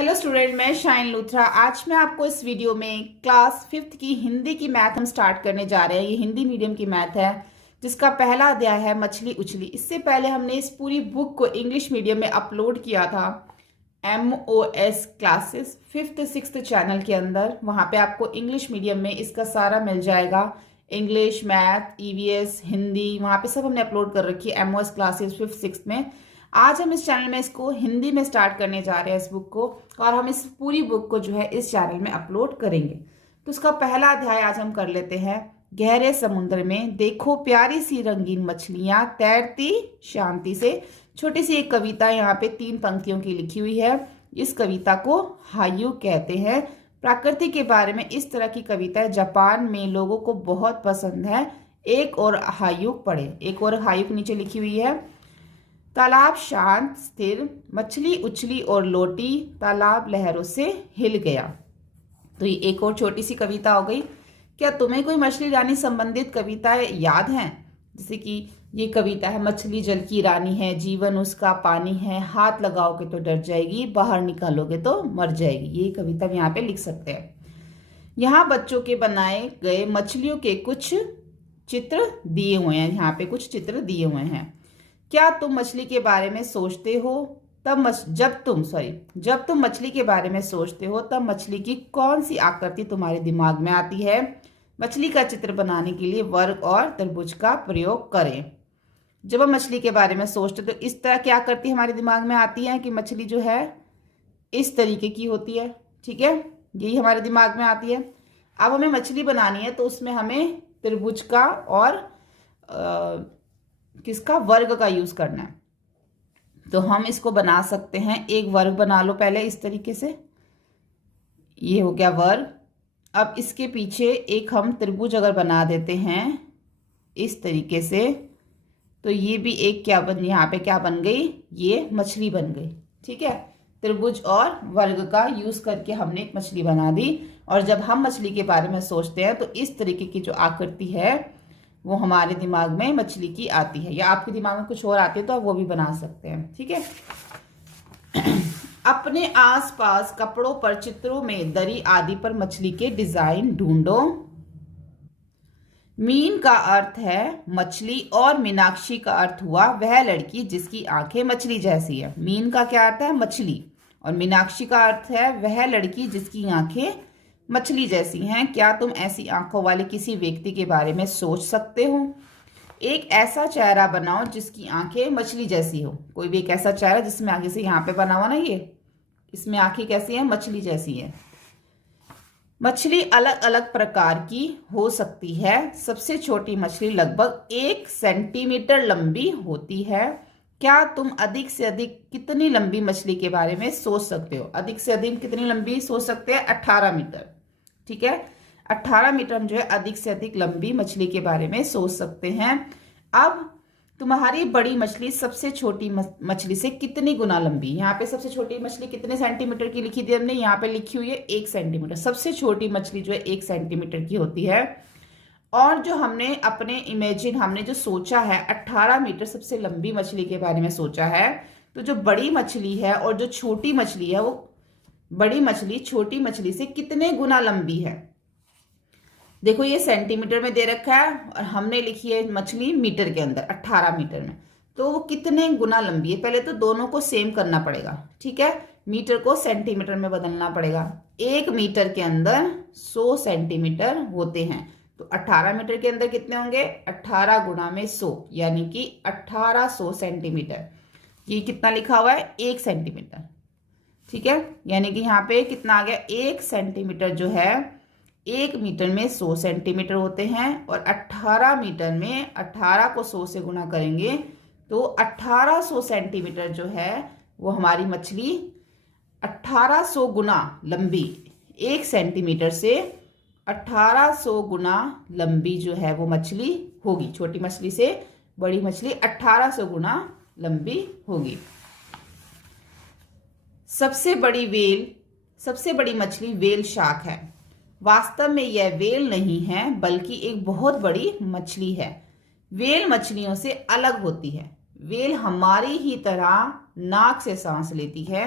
Hello student, मैं shine Luthra. आज मैं आपको इस वीडियो में क्लास 5th की हिंदी की मैथ हम स्टार्ट करने जा रहे हैं। ये हिंदी मीडियम की मैथ है जिसका पहला अध्याय है मछली उछली। इससे पहले हमने इस पूरी बुक को इंग्लिश मीडियम में अपलोड किया था MOS classes 5th 6th channel के अंदर। वहाँ पे आपको इंग्लिश मीडियम में इसका सारा मिल जाएगा। इंग्लिश, मैथ, EVS, हिंदी, वहाँ पे सब हमने अपलोड कर रखी है MOS क्लासेस 5th 6th में। आज हम इस चैनल में इसको हिंदी में स्टार्ट करने जा रहे हैं इस बुक को, और हम इस पूरी बुक को जो है इस चैनल में अपलोड करेंगे। तो उसका पहला अध्याय आज हम कर लेते हैं। गहरे समुद्र में देखो प्यारी सी रंगीन मछलियां तैरती शांति से। छोटी सी एक कविता यहाँ पे 3 पंक्तियों की लिखी हुई है। इस कविता को हायू कहते हैं। प्रकृति के बारे में इस तरह की कविताएं जापान में लोगों को बहुत पसंद है। एक और हायू पढ़े। एक और हायू नीचे लिखी हुई है। तालाब शांत स्थिर, मछली उछली और लौटी, तालाब लहरों से हिल गया। तो ये एक और छोटी सी कविता हो गई। क्या तुम्हें कोई मछली रानी संबंधित कविताएं याद हैं? जैसे कि ये कविता है, मछली जल की रानी है, जीवन उसका पानी है, हाथ लगाओगे तो डर जाएगी, बाहर निकालोगे तो मर जाएगी। ये कविता हम यहाँ पे लिख सकते हैं। यहाँ बच्चों के बनाए गए मछलियों के कुछ चित्र दिए हुए हैं। यहाँ पे कुछ चित्र दिए हुए हैं। क्या तुम मछली के बारे में सोचते हो जब तुम मछली के बारे में सोचते हो तब मछली की कौन सी आकृति तुम्हारे दिमाग में आती है? मछली का चित्र बनाने के लिए वर्ग और त्रिभुज का प्रयोग करें। जब हम मछली के बारे में सोचते तो इस तरह की आकृति हमारे दिमाग में आती है कि मछली जो है इस तरीके की होती है। ठीक है, यही हमारे दिमाग में आती है। अब हमें मछली बनानी है तो उसमें हमें त्रिभुज का और किसका, वर्ग का यूज करना है। तो हम इसको बना सकते हैं। एक वर्ग बना लो पहले इस तरीके से। ये हो गया वर्ग। अब इसके पीछे एक हम त्रिभुज अगर बना देते हैं इस तरीके से, तो ये भी एक यहाँ पे क्या बन गई? ये मछली बन गई। ठीक है, त्रिभुज और वर्ग का यूज करके हमने एक मछली बना दी। और जब हम मछली के बारे में सोचते हैं तो इस तरीके की जो आकृति है वो हमारे दिमाग में मछली की आती है, या आपके दिमाग में कुछ और आती है तो आप वो भी बना सकते हैं। ठीक है। अपने आसपास कपड़ों पर, चित्रों में, दरी आदि पर मछली के डिजाइन ढूंढो। मीन का अर्थ है मछली और मीनाक्षी का अर्थ हुआ वह लड़की जिसकी आंखें मछली जैसी है। मीन का क्या अर्थ है? मछली। और मीनाक्षी का अर्थ है वह लड़की जिसकी आंखें मछली जैसी हैं। क्या तुम ऐसी आंखों वाले किसी व्यक्ति के बारे में सोच सकते हो? एक ऐसा चेहरा बनाओ जिसकी आंखें मछली जैसी हो। कोई भी एक ऐसा चेहरा जिसमें आगे से यहाँ पे बना हुआ ना, ये इसमें आंखें कैसी हैं? मछली जैसी है। मछली अलग अलग प्रकार की हो सकती है। सबसे छोटी मछली लगभग 1 सेंटीमीटर लंबी होती है। क्या तुम अधिक से अधिक कितनी लंबी मछली के बारे में सोच सकते हो? अधिक से अधिक कितनी लंबी सोच सकते हैं? 18 मीटर। ठीक है, 18 मीटर हम जो है अधिक से अधिक लंबी मछली के बारे में सोच सकते हैं। अब तुम्हारी बड़ी मछली सबसे छोटी मछली से कितनी गुना लंबी? यहाँ पे सबसे छोटी मछली कितने सेंटीमीटर की लिखी थी हमने? यहाँ पे लिखी हुई है 1 सेंटीमीटर। सबसे छोटी मछली जो है 1 सेंटीमीटर की होती है। और जो हमने हमने जो सोचा है 18 मीटर सबसे लंबी मछली के बारे में सोचा है, तो जो बड़ी मछली है और जो छोटी मछली है, वो बड़ी मछली छोटी मछली से कितने गुना लंबी है? देखो ये सेंटीमीटर में दे रखा है और हमने लिखी है मछली मीटर के अंदर 18 मीटर में, तो वो कितने गुना लंबी है? पहले तो दोनों को सेम करना पड़ेगा। ठीक है, मीटर को सेंटीमीटर में बदलना पड़ेगा। 1 मीटर के अंदर 100 सेंटीमीटर होते हैं, तो 18 मीटर के अंदर कितने होंगे? 18 गुना में 100, यानी कि 1800 सेंटीमीटर। ये कितना लिखा हुआ है? 1 सेंटीमीटर। ठीक है, यानी कि यहाँ पे कितना आ गया? 1 सेंटीमीटर जो है 1 मीटर में 100 सेंटीमीटर होते हैं। और 18 मीटर में 18 को 100 से गुना करेंगे तो 1800 सेंटीमीटर जो है वो हमारी मछली 1800 गुना लंबी, 1 सेंटीमीटर से 1800 गुना लंबी जो है वो मछली होगी। छोटी मछली से बड़ी मछली 1800 गुना लंबी होगी। सबसे बड़ी मछली व्हेल शार्क है। वास्तव में यह व्हेल नहीं है बल्कि एक बहुत बड़ी मछली है। व्हेल मछलियों से अलग होती है। व्हेल हमारी ही तरह नाक से सांस लेती है।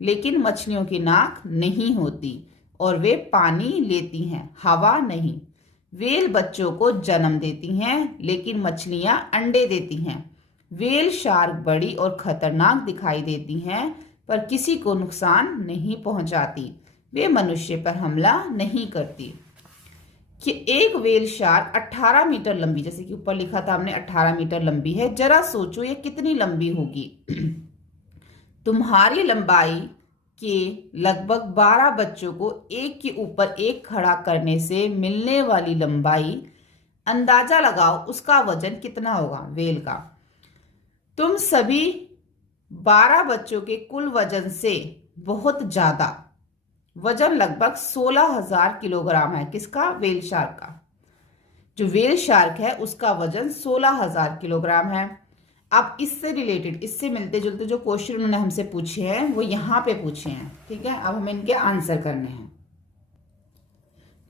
लेकिन मछलियों की नाक नहीं होती और वे पानी लेती हैं, हवा नहीं। व्हेल बच्चों को जन्म देती हैं, लेकिन मछलियां अंडे देती हैं। व्हेल शार्क बड़ी और खतरनाक दिखाई देती हैं, पर किसी को नुकसान नहीं पहुंचाती। वे मनुष्य पर हमला नहीं करती। कि एक व्हेल शार्क 18 मीटर लंबी, जैसे कि ऊपर लिखा था हमने 18 मीटर लंबी है। जरा सोचो ये कितनी लंबी होगी। तुम्हारी लंबाई के लगभग 12 बच्चों को एक के ऊपर एक खड़ा करने से मिलने वाली लंबाई, अंदाजा लगाओ उसका वजन कितना होगा व्हेल का। तुम सभी 12 बच्चों के कुल वजन से बहुत ज्यादा, वजन लगभग 16,000 किलोग्राम है। किसका? व्हेल शार्क का। जो व्हेल शार्क है उसका वजन 16,000 किलोग्राम है। अब इससे रिलेटेड, इससे मिलते जुलते जो क्वेश्चन उन्होंने हमसे पूछे हैं वो यहाँ पे पूछे हैं, ठीक है। अब हमें इनके आंसर करने हैं।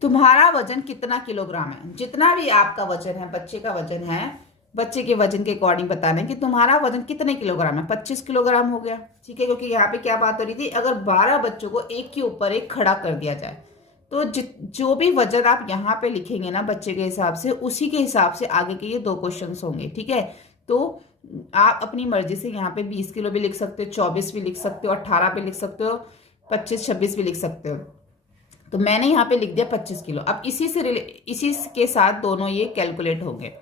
तुम्हारा वजन कितना किलोग्राम है? जितना भी आपका वजन है, बच्चे का वजन है, बच्चे के वजन के अकॉर्डिंग बताना है कि तुम्हारा वजन कितने किलोग्राम है। 25 किलोग्राम हो गया, ठीक है। क्योंकि यहाँ पे क्या बात हो रही थी, अगर 12 बच्चों को एक के ऊपर एक खड़ा कर दिया जाए तो जो भी वजन आप यहाँ पे लिखेंगे ना बच्चे के हिसाब से, उसी के हिसाब से आगे के ये 2 क्वेश्चन होंगे, ठीक है। तो आप अपनी मर्जी से यहाँ पे 20 किलो भी लिख सकते हो, 24 भी लिख सकते हो, 18 भी लिख सकते हो, 25, 26 भी लिख सकते हो। तो मैंने यहाँ पे लिख दिया 25 किलो। अब इसी के साथ दोनों ये कैलकुलेट होंगे।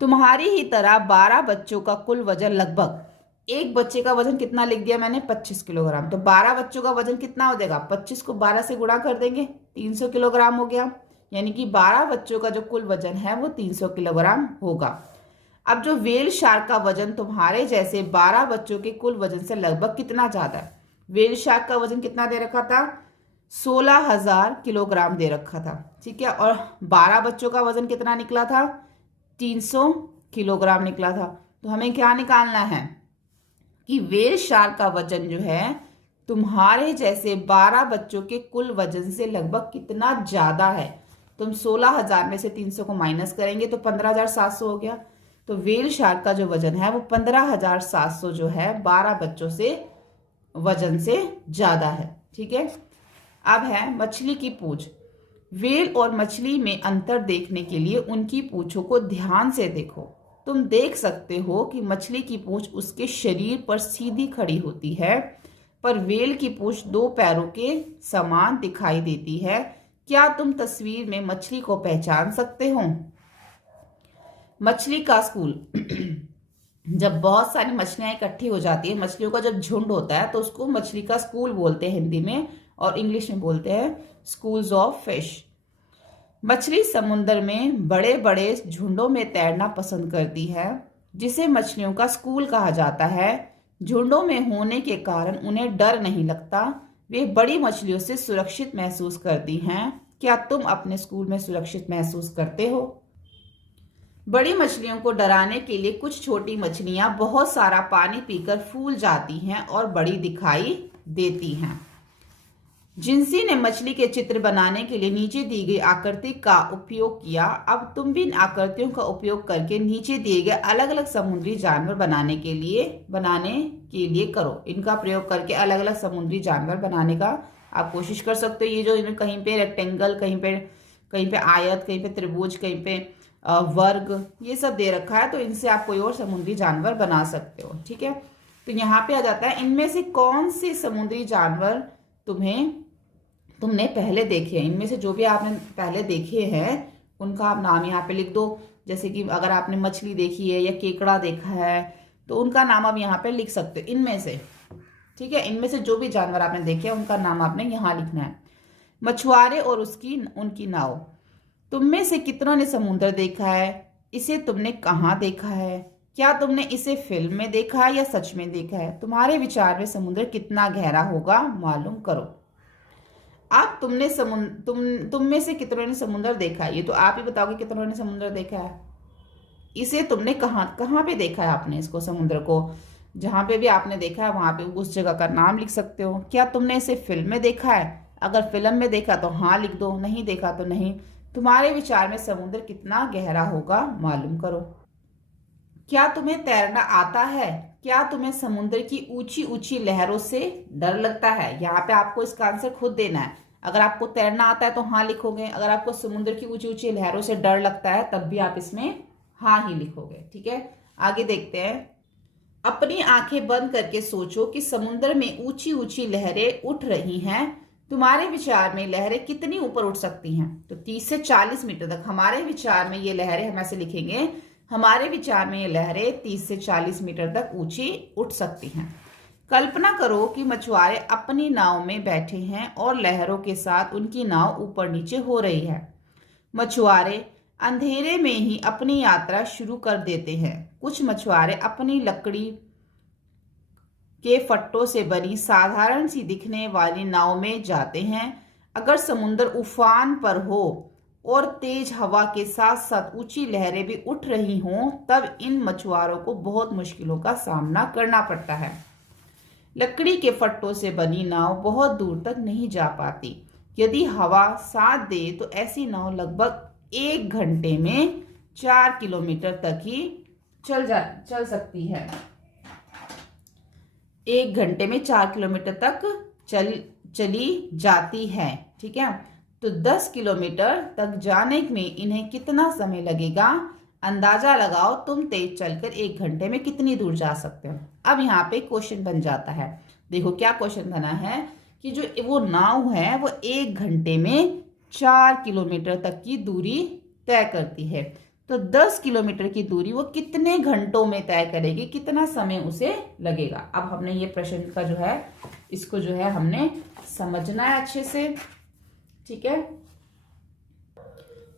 तुम्हारी ही तरह 12 बच्चों का कुल वजन लगभग, एक बच्चे का वजन कितना लिख दिया मैंने? 25 किलोग्राम। तो 12 बच्चों का वजन कितना हो जाएगा? 25 को 12 से गुणा कर देंगे, 300 किलोग्राम हो गया। यानी कि 12 बच्चों का जो कुल वजन है वो 300 किलोग्राम होगा। अब जो व्हेल शार्क का वजन तुम्हारे जैसे 12 बच्चों के कुल वजन से लगभग कितना ज्यादा है? व्हेल शार्क का वजन कितना दे रखा था? 16,000 किलोग्राम दे रखा था, ठीक है। और 12 बच्चों का वजन कितना निकला था? 300 किलोग्राम निकला था। तो हमें क्या निकालना है कि व्हेल शार्क का वजन जो है तुम्हारे जैसे 12 बच्चों के कुल वजन से लगभग कितना ज्यादा है। तुम 16,000 में से 300 को माइनस करेंगे तो 15,700 हो गया। तो व्हेल शार्क का जो वजन है वो 15,700 जो है 12 बच्चों से वजन से ज्यादा है, ठीक है। अब है मछली की पूंछ। व्हेल और मछली में अंतर देखने के लिए उनकी पूंछों को ध्यान से देखो। तुम देख सकते हो कि मछली की पूंछ उसके शरीर पर सीधी खड़ी होती है, पर व्हेल की पूंछ 2 पैरों के समान दिखाई देती है। क्या तुम तस्वीर में मछली को पहचान सकते हो? मछली का स्कूल। जब बहुत सारी मछलियां इकट्ठी हो जाती है, मछलियों का जब झुंड होता है तो उसको मछली का स्कूल बोलते हैं हिंदी में, और इंग्लिश में बोलते हैं स्कूल्स ऑफ फिश। मछली समुद्र में बड़े बड़े झुंडों में तैरना पसंद करती है, जिसे मछलियों का स्कूल कहा जाता है। झुंडों में होने के कारण उन्हें डर नहीं लगता। वे बड़ी मछलियों से सुरक्षित महसूस करती हैं। क्या तुम अपने स्कूल में सुरक्षित महसूस करते हो? बड़ी मछलियों को डराने के लिए कुछ छोटी मछलियां बहुत सारा पानी पीकर फूल जाती हैं और बड़ी दिखाई देती हैं। जिंसी ने मछली के चित्र बनाने के लिए नीचे दी गई आकृति का उपयोग किया। अब तुम भी इन आकृतियों का उपयोग करके नीचे दिए गए अलग अलग समुद्री जानवर बनाने के लिए करो। इनका प्रयोग करके अलग अलग समुद्री जानवर बनाने का आप कोशिश कर सकते हो। ये जो इनमें कहीं पे रेक्टेंगल, कहीं पे आयत, कहीं पे त्रिभुज, कहीं पे वर्ग, ये सब दे रखा है, तो इनसे आप कोई और समुद्री जानवर बना सकते हो, ठीक है। तो यहाँ पे आ जाता है इनमें से कौन से समुद्री जानवर तुमने पहले देखे हैं। इनमें से जो भी आपने पहले देखे हैं उनका आप नाम यहाँ पे लिख दो। जैसे कि अगर आपने मछली देखी है या केकड़ा देखा है तो उनका नाम आप यहाँ पे लिख सकते हो इनमें से, ठीक है। इनमें से जो भी जानवर आपने देखे हैं उनका नाम आपने यहाँ लिखना है। मछुआरे और उनकी नाव। तुम में से कितनों ने समुद्र देखा है? इसे तुमने कहाँ देखा है? क्या तुमने इसे फिल्म में देखा है या सच में देखा है? तुम्हारे विचार में समुद्र कितना गहरा होगा मालूम करो। आप तुम में से कितनों ने समुद्र देखा है? ये तो आप ही बताओगे कितनों ने समुद्र देखा है। इसे तुमने कहाँ पे देखा है? आपने इसको, समुद्र को जहां पे भी आपने देखा है वहां पे उस जगह का नाम लिख सकते हो। क्या तुमने इसे फिल्म में देखा है? अगर फिल्म में देखा तो हाँ लिख दो, नहीं देखा तो नहीं। तुम्हारे विचार में समुद्र कितना गहरा होगा मालूम करो। क्या तुम्हें तैरना आता है? क्या तुम्हें समुद्र की ऊंची ऊंची लहरों से डर लगता है? यहाँ पे आपको इसका आंसर खुद देना है। अगर आपको तैरना आता है तो हाँ लिखोगे, अगर आपको समुद्र की ऊंची ऊंची लहरों से डर लगता है तब भी आप इसमें हाँ ही लिखोगे। ठीक है, आगे देखते हैं। अपनी आंखें बंद करके सोचो कि समुद्र में ऊंची ऊंची लहरें उठ रही हैं। तुम्हारे विचार में लहरें कितनी ऊपर उठ सकती हैं? तो 30 से 40 मीटर तक हमारे विचार में ये लहरें, हम ऐसे लिखेंगे, हमारे विचार में ये लहरें 30 से 40 मीटर तक ऊंची उठ सकती हैं। कल्पना करो कि मछुआरे अपनी नाव में बैठे हैं और लहरों के साथ उनकी नाव ऊपर नीचे हो रही है। मछुआरे अंधेरे में ही अपनी यात्रा शुरू कर देते हैं। कुछ मछुआरे अपनी लकड़ी के फट्टों से बनी साधारण सी दिखने वाली नाव में जाते हैं। अगर समुद्र उफान पर हो और तेज हवा के साथ साथ ऊंची लहरें भी उठ रही हों, तब इन मछुआरों को बहुत मुश्किलों का सामना करना पड़ता है। लकड़ी के फट्टों से बनी नाव बहुत दूर तक नहीं जा पाती। यदि हवा साथ दे तो ऐसी नाव लगभग 1 घंटे में 4 किलोमीटर तक ही चल सकती है। 1 घंटे में 4 किलोमीटर तक चली जाती है। ठीक है, तो 10 किलोमीटर तक जाने में इन्हें कितना समय लगेगा? अंदाजा लगाओ तुम तेज चलकर 1 घंटे में कितनी दूर जा सकते हो। अब यहाँ पे क्वेश्चन बन जाता है। देखो क्या क्वेश्चन बना है कि जो वो नाव है वो 1 घंटे में 4 किलोमीटर तक की दूरी तय करती है। तो 10 किलोमीटर की दूरी वो कितने घंटों में तय करेगी, कितना समय उसे लगेगा। अब हमने ये प्रश्न का जो है, इसको जो है हमने समझना है अच्छे से। ठीक है,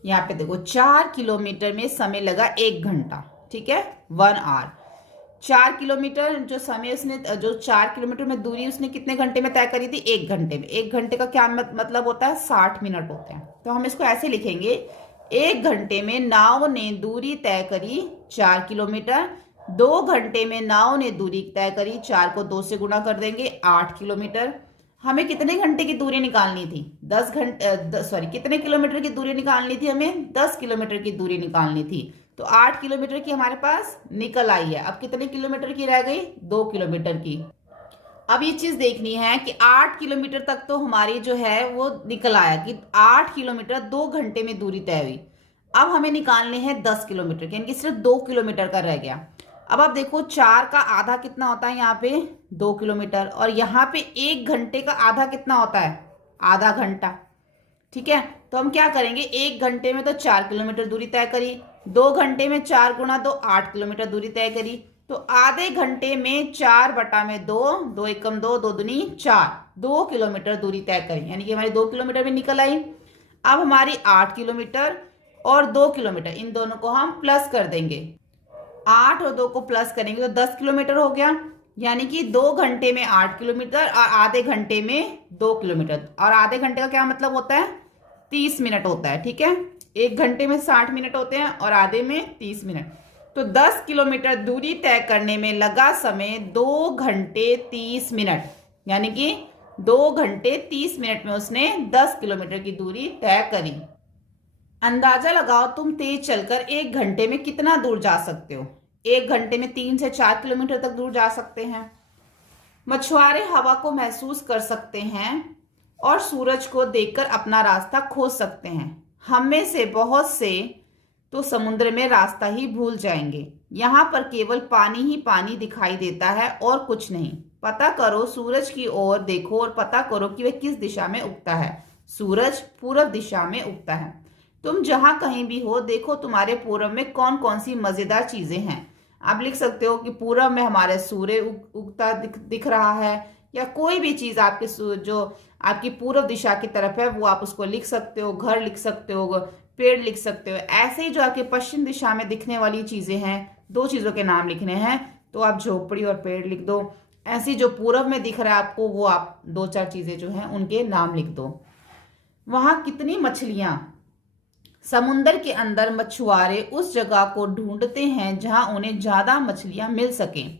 यहाँ पे देखो 4 किलोमीटर में समय लगा 1 घंटा। ठीक है, 1 आवर। 4 किलोमीटर जो समय उसने, जो 4 किलोमीटर में दूरी उसने कितने घंटे में तय करी थी? 1 घंटे में। 1 घंटे का क्या मतलब होता है? 60 मिनट होते हैं। तो हम इसको ऐसे लिखेंगे, 1 घंटे में नाव ने दूरी तय करी 4 किलोमीटर। 2 घंटे में नाव ने दूरी तय करी, 4 को 2 से गुणा कर देंगे, 8 किलोमीटर। हमें कितने घंटे की दूरी निकालनी थी? कितने किलोमीटर की दूरी निकालनी थी? हमें 10 किलोमीटर की दूरी निकालनी थी। तो 8 किलोमीटर की हमारे पास निकल आई है। अब कितने किलोमीटर की रह गई? 2 किलोमीटर की। अब ये चीज देखनी है कि 8 किलोमीटर तक तो हमारी जो है वो निकल आया कि 8 किलोमीटर 2 घंटे में दूरी तय हुई। अब हमें निकालने हैं 10 किलोमीटर, यानी कि सिर्फ 2 किलोमीटर का रह गया। अब आप देखो 4 का आधा कितना होता है? यहाँ पे 2 किलोमीटर, और यहाँ पे 1 घंटे का आधा कितना होता है? आधा घंटा। ठीक है, तो हम क्या करेंगे, 1 घंटे में तो 4 किलोमीटर दूरी तय करी, 2 घंटे में 4 गुणा 2 8 किलोमीटर दूरी तय करी। तो आधे घंटे में 4/2, 2 एकम 2, 2 दूनी 4, 2 किलोमीटर दूरी तय करी, यानी कि हमारी 2 किलोमीटर में निकल आई। अब हमारी 8 किलोमीटर और 2 किलोमीटर, इन दोनों को हम प्लस कर देंगे। 8 और 2 को प्लस करेंगे तो 10 किलोमीटर हो गया, यानी कि 2 घंटे में 8 किलोमीटर और आधे घंटे में 2 किलोमीटर। और आधे घंटे का क्या मतलब होता है? 30 मिनट होता है। ठीक है, 1 घंटे में 60 मिनट होते हैं और आधे में 30 मिनट। तो 10 किलोमीटर दूरी तय करने में लगा समय 2 घंटे 30 मिनट, यानी कि 2 घंटे 30 मिनट में उसने 10 किलोमीटर की दूरी तय करी। अंदाजा लगाओ तुम तेज चलकर 1 घंटे में कितना दूर जा सकते हो। 1 घंटे में 3 से 4 किलोमीटर तक दूर जा सकते हैं। मछुआरे हवा को महसूस कर सकते हैं और सूरज को देखकर अपना रास्ता खोज सकते हैं। हम में से बहुत से तो समुद्र में रास्ता ही भूल जाएंगे। यहाँ पर केवल पानी ही पानी दिखाई देता है और कुछ नहीं। पता करो, सूरज की ओर देखो और पता करो कि वह किस दिशा में उगता है। सूरज पूर्व दिशा में उगता है। तुम जहां कहीं भी हो, देखो तुम्हारे पूर्व में कौन कौन सी मजेदार चीजें हैं। आप लिख सकते हो कि पूर्व में हमारे सूर्य उगता दिख रहा है, या कोई भी चीज आपके जो आपकी पूर्व दिशा की तरफ है वो आप उसको लिख सकते हो। घर लिख सकते हो, पेड़ लिख सकते हो। ऐसे ही जो आपके पश्चिम दिशा में दिखने वाली चीजें हैं, 2 चीजों के नाम लिखने हैं, तो आप झोपड़ी और पेड़ लिख दो। ऐसी जो पूर्व में दिख रहा है आपको, वो आप 2-4 चीजें जो हैं उनके नाम लिख दो। वहां कितनी मछलियां? समुंदर के अंदर मछुआरे उस जगह को ढूंढते हैं जहां उन्हें ज्यादा मछलियां मिल सकें।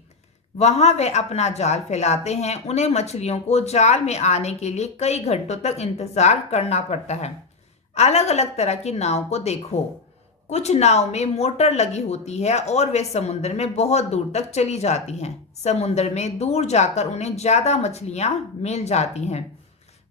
वहां वे अपना जाल फैलाते हैं। उन्हें मछलियों को जाल में आने के लिए कई घंटों तक इंतजार करना पड़ता है। अलग अलग तरह की नाव को देखो। कुछ नाव में मोटर लगी होती है और वे समुद्र में बहुत दूर तक चली जाती हैं। समुद्र में दूर जाकर उन्हें ज्यादा मछलियां मिल जाती हैं।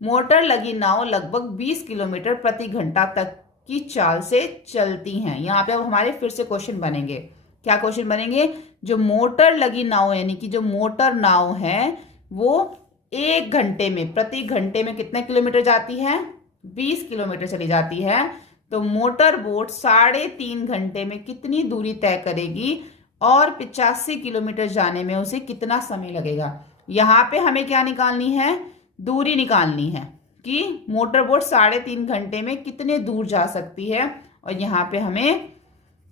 मोटर लगी नाव लगभग 20 किलोमीटर प्रति घंटा तक की चाल से चलती हैं। यहाँ पे अब हमारे फिर से क्वेश्चन बनेंगे। क्या क्वेश्चन बनेंगे? जो मोटर लगी नाव यानी कि जो मोटर नाव है वो 1 घंटे में, प्रति घंटे में कितने किलोमीटर जाती है? 20 किलोमीटर चली जाती है। तो मोटर बोट 3.5 घंटे में कितनी दूरी तय करेगी और 85 किलोमीटर जाने में उसे कितना समय लगेगा? यहाँ पे हमें क्या निकालनी है? दूरी निकालनी है कि मोटर बोट 3.5 घंटे में कितने दूर जा सकती है, और यहाँ पे हमें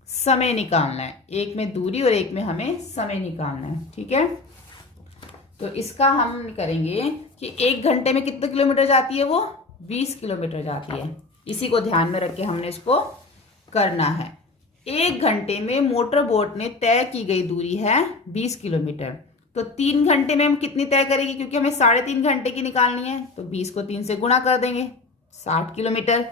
समय निकालना है। एक में दूरी और एक में हमें समय निकालना है। ठीक है, तो इसका हम करेंगे कि 1 घंटे में कितने किलोमीटर जाती है? वो 20 किलोमीटर जाती है। इसी को ध्यान में रख के हमने इसको करना है। 1 घंटे में मोटर बोट ने तय की गई दूरी है 20 किलोमीटर। तो 3 घंटे में हम कितनी तय करेंगे? क्योंकि हमें 3.5 घंटे की निकालनी है, तो 20 को 3 से गुणा कर देंगे, 60 किलोमीटर।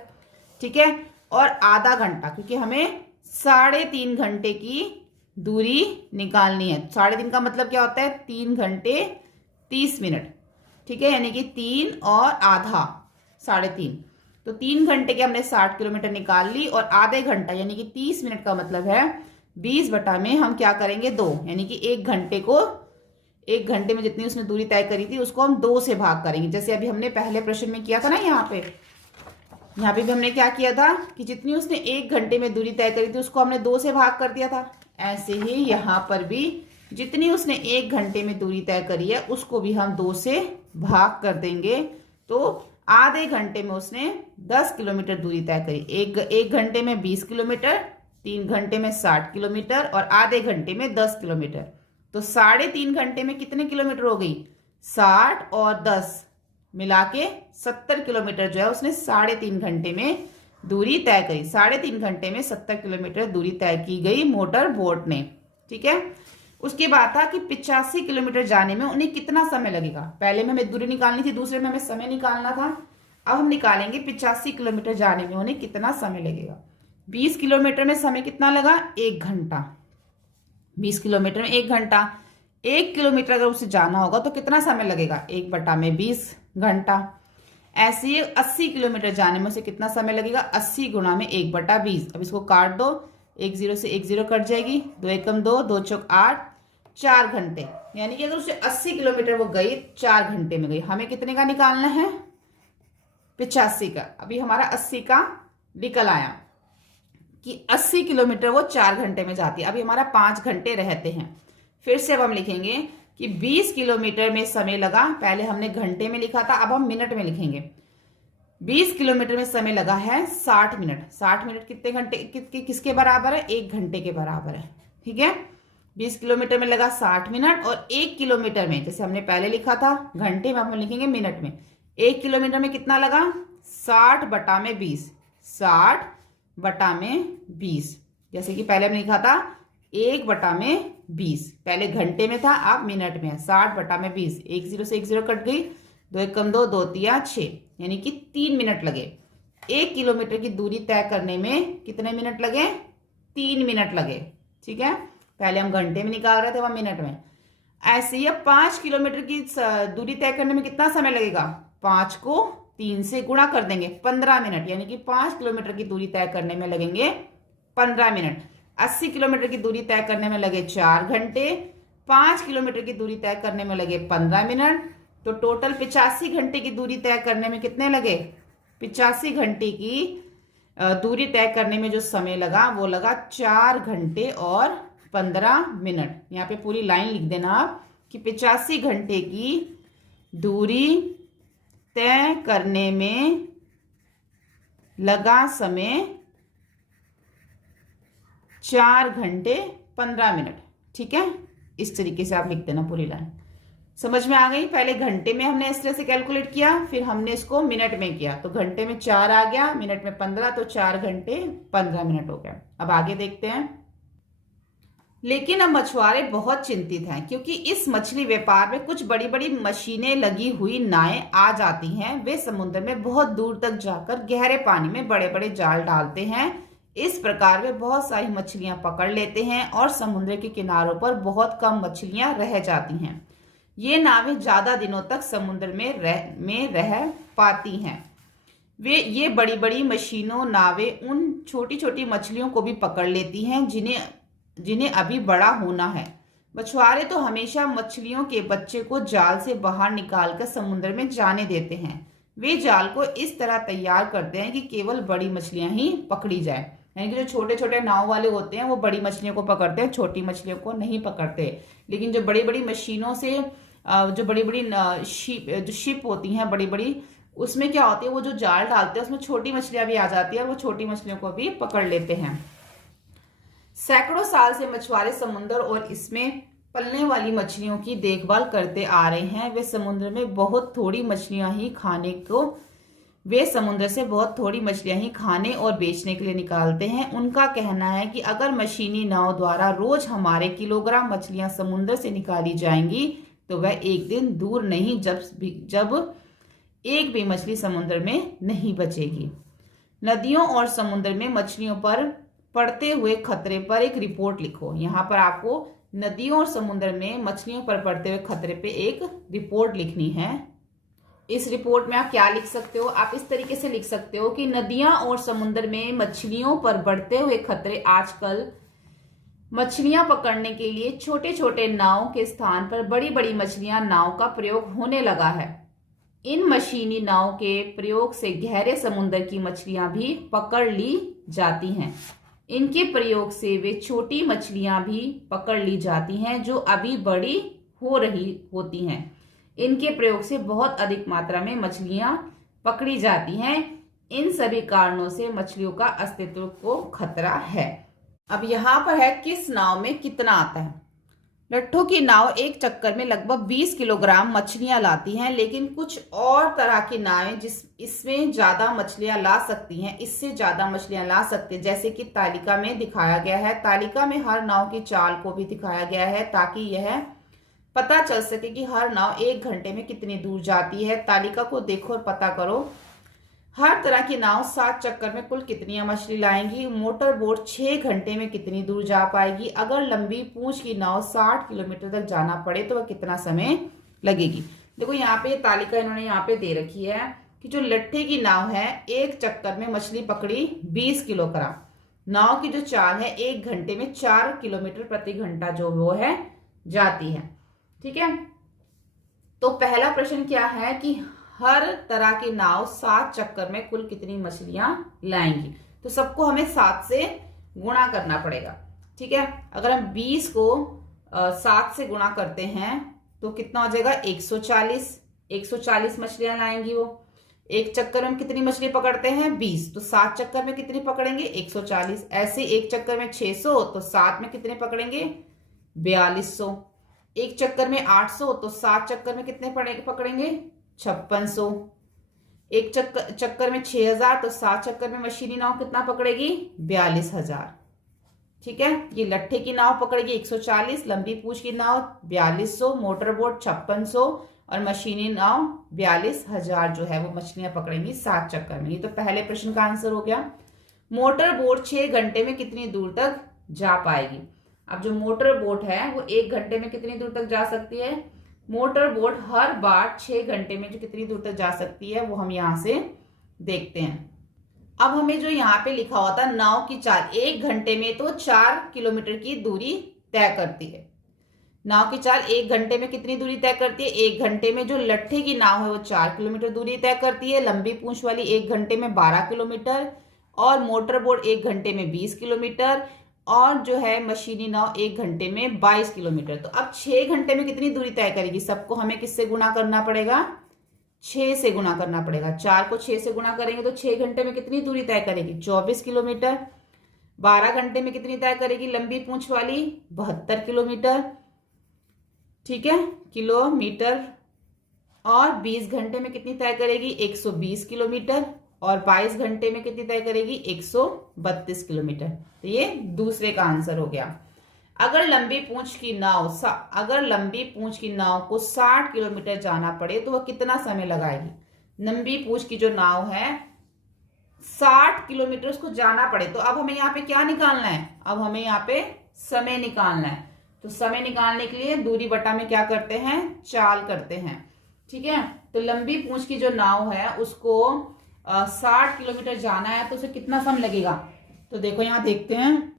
ठीक है, और आधा घंटा, क्योंकि हमें 3.5 घंटे की दूरी निकालनी है। 3.5 का मतलब क्या होता है? 3 घंटे 30 मिनट। ठीक है, यानी कि 3 और आधा 3.5, तो 3 घंटे के हमने 60 किलोमीटर निकाल ली, और आधे घंटा यानी कि 30 मिनट का मतलब है 20 बटा में हम क्या करेंगे? 2, यानी कि 1 घंटे को, 1 घंटे में जितनी उसने दूरी तय करी थी उसको हम 2 से भाग करेंगे। जैसे अभी हमने पहले प्रश्न में किया था ना, यहाँ पे भी हमने क्या किया था कि जितनी उसने 1 घंटे में दूरी तय करी थी उसको हमने 2 से भाग कर दिया था। ऐसे ही यहाँ पर भी जितनी उसने 1 घंटे में दूरी तय करी है उसको भी हम 2 से भाग कर देंगे। तो आधे घंटे में उसने 10 किलोमीटर दूरी तय करी। एक घंटे में 20 किलोमीटर, 3 घंटे में 60 किलोमीटर और आधे घंटे में 10 किलोमीटर। तो 3.5 घंटे में कितने किलोमीटर हो गई? 60 और 10 मिला के 70 किलोमीटर जो है उसने 3.5 घंटे में दूरी तय करी। 3.5 घंटे में 70 किलोमीटर दूरी तय की गई मोटर बोट ने। ठीक है, उसके बाद था कि 85 किलोमीटर जाने में उन्हें कितना समय लगेगा। पहले में हमें दूरी निकालनी थी, दूसरे में हमें समय निकालना था। अब हम निकालेंगे 85 किलोमीटर जाने में उन्हें कितना समय लगेगा। 20 किलोमीटर में समय कितना लगा? 1 घंटा। 20 किलोमीटर में 1 घंटा। 1 किलोमीटर अगर उसे जाना होगा तो कितना समय लगेगा? 1 बटा में 20 घंटा। ऐसे ही 80 किलोमीटर जाने में उसे कितना समय लगेगा? 80 गुणा में 1 बटा 20। अब इसको काट दो, 1 0 से 1 0 कट जाएगी, 2 एकम 2, 2 चौक 8, 4 घंटे। यानी कि अगर उसे 80 किलोमीटर वो गई 4 घंटे में गई। हमें कितने का निकालना है? 85 का। अभी हमारा 80 का निकल आया कि 80 किलोमीटर वो 4 घंटे में जाती है। अभी हमारा 5 घंटे रहते हैं। फिर से अब हम लिखेंगे कि 20 किलोमीटर में समय लगा। पहले हमने घंटे में लिखा था, अब हम मिनट में लिखेंगे। 20 किलोमीटर में समय लगा है 60 मिनट। 60 मिनट कितने घंटे किसके बराबर है? 1 घंटे के बराबर है। ठीक है, 20 किलोमीटर में लगा 60 मिनट, और 1 किलोमीटर में, जैसे हमने पहले लिखा था घंटे में, हम लिखेंगे मिनट में। 1 किलोमीटर में कितना लगा? 60 बटा में 20। 60 बटा में 20, जैसे कि पहले हमने लिखा था 1 बटा में 20। पहले घंटे में था, अब मिनट में है। 60 बटा में 20। 1 0 से 1 0 कट गई, 2 एकम 2, 2 तिया 6, यानी कि 3 मिनट लगे। 1 किलोमीटर की दूरी तय करने में कितने मिनट लगे? 3 मिनट लगे। ठीक है, पहले हम घंटे में निकाल रहे थे, वह मिनट में। ऐसे ही 5 किलोमीटर की दूरी तय करने में कितना समय लगेगा? 5 को 3 से गुणा कर देंगे, 15 मिनट। यानी कि 5 किलोमीटर की दूरी तय करने में लगेंगे 15 मिनट। 80 किलोमीटर की दूरी तय करने में लगे 4 घंटे। 5 किलोमीटर की दूरी तय करने में लगे 15 मिनट। तो टोटल 85 घंटे की दूरी तय करने में कितने लगे? 85 घंटे की दूरी तय करने में जो समय लगा वो लगा 4 घंटे और 15 मिनट। यहाँ पे पूरी लाइन लिख देना आप कि 85 घंटे की दूरी तय करने में लगा समय 4 घंटे 15 मिनट। ठीक है, इस तरीके से आप लिख देना पूरी लाइन। समझ में आ गई? पहले घंटे में हमने इस तरह से कैलकुलेट किया, फिर हमने इसको मिनट में किया। तो घंटे में 4 आ गया, मिनट में 15, तो 4 घंटे 15 मिनट हो गया। अब आगे देखते हैं। लेकिन अब मछुआरे बहुत चिंतित हैं, क्योंकि इस मछली व्यापार में कुछ बड़ी बड़ी मशीनें लगी हुई नावें आ जाती हैं। वे समुद्र में बहुत दूर तक जाकर गहरे पानी में बड़े बड़े जाल डालते हैं। इस प्रकार वे बहुत सारी मछलियां पकड़ लेते हैं और समुद्र के किनारों पर बहुत कम मछलियां रह जाती हैं। ये नावें ज्यादा दिनों तक समुद्र में रह पाती हैं। ये बड़ी बड़ी मशीनों नावें उन छोटी छोटी मछलियों को भी पकड़ लेती हैं जिन्हें अभी बड़ा होना है। मछुआरे तो हमेशा मछलियों के बच्चे को जाल से बाहर निकालकर समुद्र में जाने देते हैं। वे जाल को इस तरह तैयार करते हैं कि केवल बड़ी मछलियां ही पकड़ी जाए। यानी कि जो छोटे छोटे नाव वाले होते हैं वो बड़ी मछलियों को पकड़ते हैं, छोटी मछलियों को नहीं पकड़ते। लेकिन जो बड़ी बड़ी मशीनों से जो बड़ी बड़ी शिप होती हैं बड़ी बड़ी, उसमें क्या होती है, वो जो जाल डालते हैं उसमें छोटी मछलियां भी आ जाती है और वो छोटी मछलियों को भी पकड़ लेते हैं। सैकड़ों साल से मछुआरे समुद्र और इसमें पलने वाली मछलियों की देखभाल करते आ रहे हैं। वे समुद्र से बहुत थोड़ी मछलियां ही खाने और बेचने के लिए निकालते हैं। उनका कहना है कि अगर मशीनी नाव द्वारा रोज हमारे किलोग्राम मछलियां समुद्र से निकाली जाएंगी तो वह एक दिन दूर नहीं जब एक भी मछली समुद्र में नहीं बचेगी। नदियों और समुद्र में मछलियों पर पड़ते हुए खतरे पर एक रिपोर्ट लिखो। यहाँ पर आपको नदियों और समुद्र में मछलियों पर पड़ते हुए खतरे पे एक रिपोर्ट लिखनी है। इस रिपोर्ट में आप क्या लिख सकते हो, आप इस तरीके से लिख सकते हो कि नदियां और समुद्र में मछलियों पर बढ़ते हुए खतरे। आजकल मछलियां पकड़ने के लिए छोटे छोटे नाव के स्थान पर बड़ी बड़ी मछलियां नाव का प्रयोग होने लगा है। इन मशीनी नाव के प्रयोग से गहरे समुद्र की मछलियां भी पकड़ ली जाती हैं। इनके प्रयोग से वे छोटी मछलियां भी पकड़ ली जाती हैं जो अभी बड़ी हो रही होती हैं। इनके प्रयोग से बहुत अधिक मात्रा में मछलियां पकड़ी जाती हैं। इन सभी कारणों से मछलियों का अस्तित्व को खतरा है। अब यहाँ पर है किस नाव में कितना आता है। लट्ठों की नाव एक चक्कर में लगभग 20 किलोग्राम मछलियां लाती हैं, लेकिन कुछ और तरह की नावें इसमें ज्यादा मछलियां ला सकती हैं, इससे ज्यादा मछलियां ला सकती हैं, जैसे कि तालिका में दिखाया गया है। तालिका में हर नाव की चाल को भी दिखाया गया है ताकि यह पता चल सके कि हर नाव 1 घंटे में कितनी दूर जाती है। तालिका को देखो और पता करो। हर तरह की नाव 7 चक्कर में कुल कितनी मछली लाएंगी। मोटर बोट 6 घंटे में कितनी दूर जा पाएगी। अगर लंबी पूंछ की नाव 60 किलोमीटर तक जाना पड़े तो वह कितना समय लगेगी। देखो यहाँ पे तालिका इन्होंने यहाँ पे दे रखी है कि जो लट्ठे की नाव है एक चक्कर में मछली पकड़ी 20 किलोग्राम। नाव की जो चाल है 1 घंटे में 4 किलोमीटर प्रति घंटा जो वो है जाती है। ठीक है, तो पहला प्रश्न क्या है कि हर तरह की नाव 7 चक्कर में कुल कितनी मछलियां लाएंगी। तो सबको हमें 7 से गुणा करना पड़ेगा। ठीक है, अगर हम 20 को 7 से गुणा करते हैं तो कितना हो जाएगा 140 मछलियां लाएंगी वो। एक चक्कर में कितनी मछली पकड़ते हैं 20, तो 7 चक्कर में कितनी पकड़ेंगे 140। ऐसे एक चक्कर में 600 तो 7 में कितने पकड़ेंगे 4200। एक चक्कर में 800 तो 7 चक्कर में कितने पकड़ेंगे 5600। एक चक्कर में 6000 तो 7 चक्कर में मशीनी नाव कितना पकड़ेगी 42000। ठीक है, ये लट्ठे की नाव पकड़ेगी 140, लंबी पूंछ की नाव 4200, मोटर बोट 5600 और मशीनी नाव 42000 जो है वो मछलियां पकड़ेंगी 7 चक्कर में। ये तो पहले प्रश्न का आंसर हो गया। मोटर बोट 6 घंटे में कितनी दूर तक जा पाएगी। अब जो मोटर बोट है वो 1 घंटे में कितनी दूर तक जा सकती है। मोटर बोट हर बार 6 घंटे में जो कितनी दूर तक जा सकती है वो हम यहां से देखते हैं। अब हमें जो यहाँ पे लिखा हुआ था नाव की चाल 1 घंटे में तो 4 किलोमीटर की दूरी तय करती है। नाव की चाल 1 घंटे में कितनी दूरी तय करती है 1 घंटे में जो लट्ठे की नाव है वो 4 किलोमीटर दूरी तय करती है। लंबी पूंछ वाली 1 घंटे में 12 किलोमीटर और मोटर बोट 1 घंटे में 20 किलोमीटर और जो है मशीनी नाव 1 घंटे में 22 किलोमीटर। तो अब 6 घंटे में कितनी दूरी तय करेगी। सबको हमें किससे गुणा करना पड़ेगा 6 से गुणा करना पड़ेगा। 4 को 6 से गुणा करेंगे तो 6 घंटे में कितनी दूरी तय करेगी 24 किलोमीटर। 12 घंटे में कितनी तय करेगी लंबी पूंछ वाली 72 किलोमीटर। ठीक है, किलोमीटर। और 20 घंटे में कितनी तय करेगी 120 किलोमीटर और 22 घंटे में कितनी तय करेगी 132 किलोमीटर। तो ये दूसरे का आंसर हो गया। अगर लंबी पूंछ की नाव को 60 किलोमीटर जाना पड़े तो वह कितना समय लगाएगी। लंबी पूंछ की जो नाव है 60 किलोमीटर उसको जाना पड़े, तो अब हमें यहाँ पे क्या निकालना है, अब हमें यहाँ पे समय निकालना है। तो समय निकालने के लिए दूरी बटा में क्या करते हैं, चाल करते हैं। ठीक है, तो लंबी पूंछ की जो नाव है उसको 60 किलोमीटर जाना है, तो उसे कितना समय लगेगा। तो देखो यहाँ देखते हैं,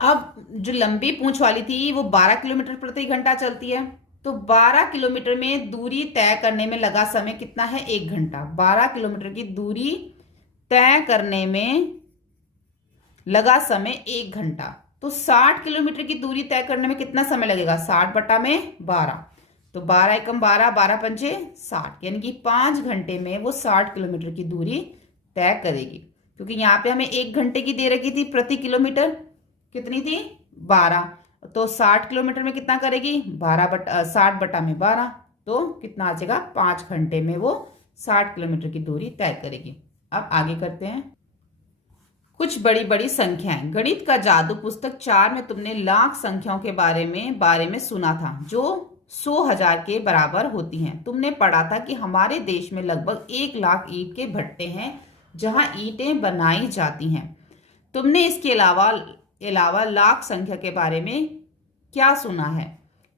अब जो लंबी पूंछ वाली थी वो 12 किलोमीटर प्रति घंटा चलती है, तो 12 किलोमीटर में दूरी तय करने में लगा समय कितना है, 1 घंटा। 12 किलोमीटर की दूरी तय करने में लगा समय 1 घंटा। तो 60 किलोमीटर की दूरी तय करने में कितना समय लगेगा, 60 बटा में 12, तो 12 एकम 12, 12 पंचे 60, यानी कि 5 घंटे में वो 60 किलोमीटर की दूरी तय करेगी। क्योंकि यहाँ पे हमें 1 घंटे की दे रखी थी प्रति किलोमीटर, कितनी थी, 12, तो 60 किलोमीटर में कितना करेगी, 60 बटा में 12, तो कितना आ जाएगा, 5 घंटे में वो 60 किलोमीटर की दूरी तय करेगी। अब आगे करते हैं, कुछ बड़ी बड़ी संख्याएं। गणित का जादू पुस्तक 4 में तुमने लाख संख्याओं के बारे में सुना था जो 100,000 के बराबर होती हैं। तुमने पढ़ा था कि हमारे देश में लगभग 1 लाख ईंट के भट्टे हैं जहां ईंटें बनाई जाती हैं। तुमने इसके अलावा लाख संख्या के बारे में क्या सुना है।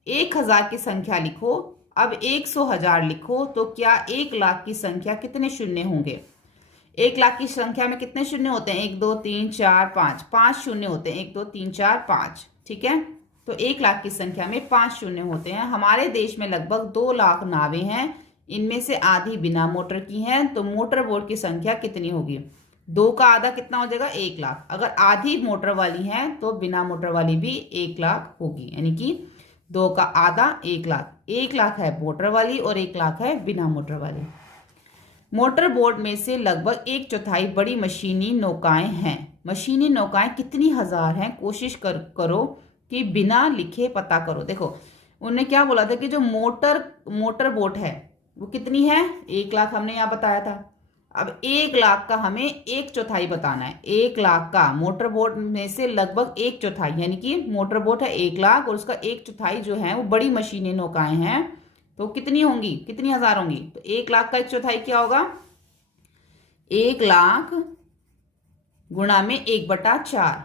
1000 की संख्या लिखो। अब 100,000 लिखो, तो क्या 1 लाख की संख्या कितने शून्य होंगे। 1 लाख की संख्या में कितने शून्य होते हैं, 1 2 3 4 5, 5 शून्य होते हैं, 1 2 3 4 5। ठीक है, तो 1 लाख की संख्या में 5 शून्य होते हैं। हमारे देश में लगभग 2 लाख नावें हैं, इनमें से आधी बिना मोटर की हैं, तो मोटर बोट की संख्या कितनी होगी। 2 का आधा कितना हो जाएगा, 1 लाख। अगर आधी मोटर वाली है तो बिना मोटर वाली भी 1 लाख होगी, यानी कि 2 का आधा 1 लाख। 1 लाख है मोटर वाली और 1 लाख है बिना मोटर वाली। मोटर बोट में से लगभग 1/4 बड़ी मशीनी नौकाएं हैं। मशीनी नौकाएं कितनी हजार हैं, कोशिश करो कि बिना लिखे पता करो। देखो उन्होंने क्या बोला था कि जो मोटर बोट है वो कितनी है, 1 लाख हमने यहाँ बताया था। अब 1 लाख का हमें 1/4 बताना है। 1 लाख का मोटर बोट में से लगभग 1/4, यानी कि मोटर बोट है 1 लाख और उसका 1/4 जो है वो बड़ी मशीनी नौकाएं हैं, तो कितनी होंगी, कितनी हजार होंगी। तो 1 लाख का 1/4 क्या होगा, 1 लाख गुणा में 1/4।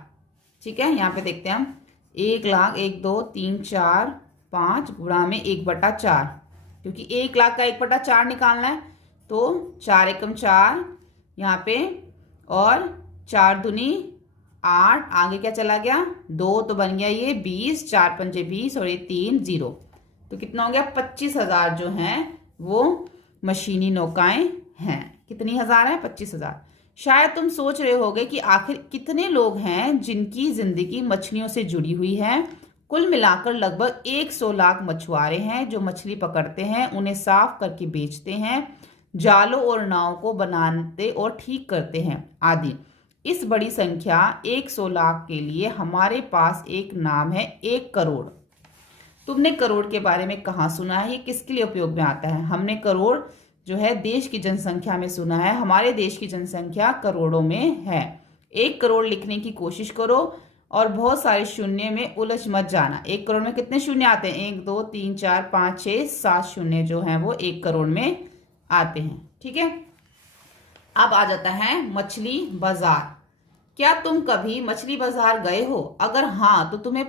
ठीक है, यहाँ पे देखते हैं हम, 1 लाख 1 2 3 4 5 गुणा में 1/4, क्योंकि 1 लाख का 1/4 निकालना है, तो 4 एकम 4 यहाँ पे, और 4 दूनी 8, आगे क्या चला गया 2, तो बन गया ये 20, 4 पंजे 20 और ये 3 0, तो कितना हो गया 25,000 जो हैं वो मशीनी नौकाएं हैं। कितनी हजार है, 25,000। शायद तुम सोच रहे होगे कि आखिर कितने लोग हैं जिनकी जिंदगी मछलियों से जुड़ी हुई है। कुल मिलाकर लगभग 100 लाख मछुआरे हैं जो मछली पकड़ते हैं, उन्हें साफ करके बेचते हैं, जालों और नाव को बनाते और ठीक करते हैं आदि। इस बड़ी संख्या 100 लाख के लिए हमारे पास एक नाम है, 1 करोड़। तुमने करोड़ के बारे में कहाँ सुना है, ये किसके लिए उपयोग में आता है। हमने करोड़ जो है देश की जनसंख्या में सुना है। हमारे देश की जनसंख्या करोड़ों में है। 1 करोड़ लिखने की कोशिश करो और बहुत सारे शून्य में उलझ मत जाना। 1 करोड़ में कितने शून्य आते हैं, 1 2 3 4 5 6 7 शून्य जो हैं वो 1 करोड़ में आते हैं। ठीक है, अब आ जाता है मछली बाजार। क्या तुम कभी मछली बाजार गए हो। अगर हाँ तो तुम्हें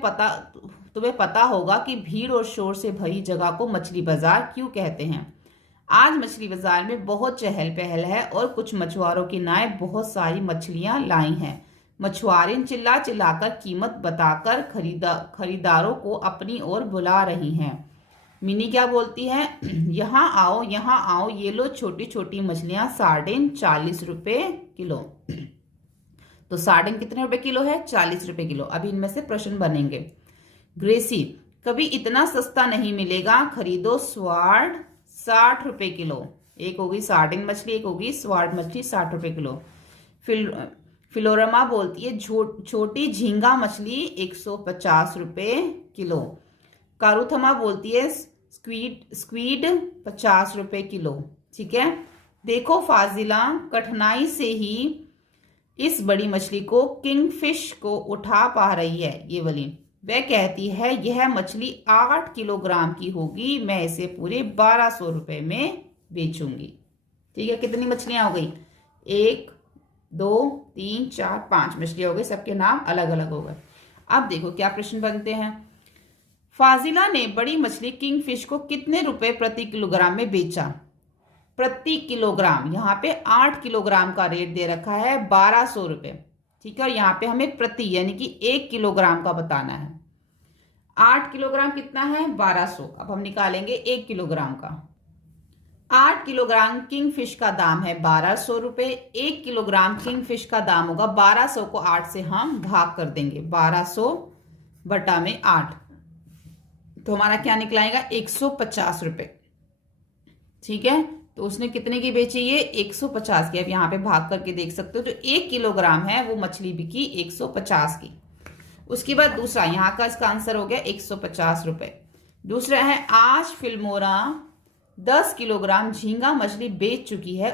पता होगा कि भीड़ और शोर से भरी जगह को मछली बाजार क्यों कहते हैं। आज मछली बाजार में बहुत चहल पहल है और कुछ मछुआरों की नावें बहुत सारी मछलियां लाई हैं। मछुआरे चिल्ला चिल्लाकर कीमत बताकर खरीदारों को अपनी ओर बुला रही हैं। मिनी क्या बोलती है, यहाँ आओ, ये लो छोटी छोटी मछलियां, सार्डिन 40 रुपए किलो। तो सार्डिन कितने रुपए किलो है, 40 रुपए किलो। अभी इनमें से प्रश्न बनेंगे। ग्रेसी, कभी इतना सस्ता नहीं मिलेगा, खरीदो स्वार्ड 60 रुपए किलो। एक होगी सार्डिन मछली, एक होगी स्वार्ड मछली, 60 रुपए किलो। फिलोरमा बोलती है छोटी झींगा मछली 150 रुपए किलो। कारुथमा बोलती है स्क्वीड 50 रुपए किलो। ठीक है, देखो फाजिला कठिनाई से ही इस बड़ी मछली को किंगफिश को उठा पा रही है। ये वाली वह कहती है यह मछली 8 किलोग्राम की होगी, मैं इसे पूरे 1200 रुपए में बेचूंगी। ठीक है, कितनी मछलियां हो गई, 1 2 3 4 5 मछली हो गई, सबके नाम अलग अलग हो गए। अब देखो क्या प्रश्न बनते हैं। फाजिला ने बड़ी मछली किंगफिश को कितने रुपए प्रति किलोग्राम में बेचा? प्रति किलोग्राम, यहाँ पे 8 किलोग्राम का रेट दे रखा है 1200 रुपये, ठीक है। और यहाँ पे हमें प्रति यानी कि 1 किलोग्राम का बताना है। 8 किलोग्राम कितना है? 1200। अब हम निकालेंगे 1 किलोग्राम का। 8 किलोग्राम किंगफिश का दाम है 1200 रुपये। 1 किलोग्राम किंगफिश का दाम होगा 1200 को 8 से हम भाग कर देंगे, 1200 बटा में 8, तो हमारा क्या निकलाएगा? 150 रुपये, ठीक है। तो उसने कितने की बेची? ये 150 की। अब यहाँ पे भाग करके देख सकते हो, जो 1 किलोग्राम है वो मछली बिकी 150 की। उसके बाद दूसरा, यहाँ का इसका आंसर हो गया 150 रुपये। दूसरा है, आज फिल्मोरा 10 किलोग्राम झींगा मछली बेच चुकी है,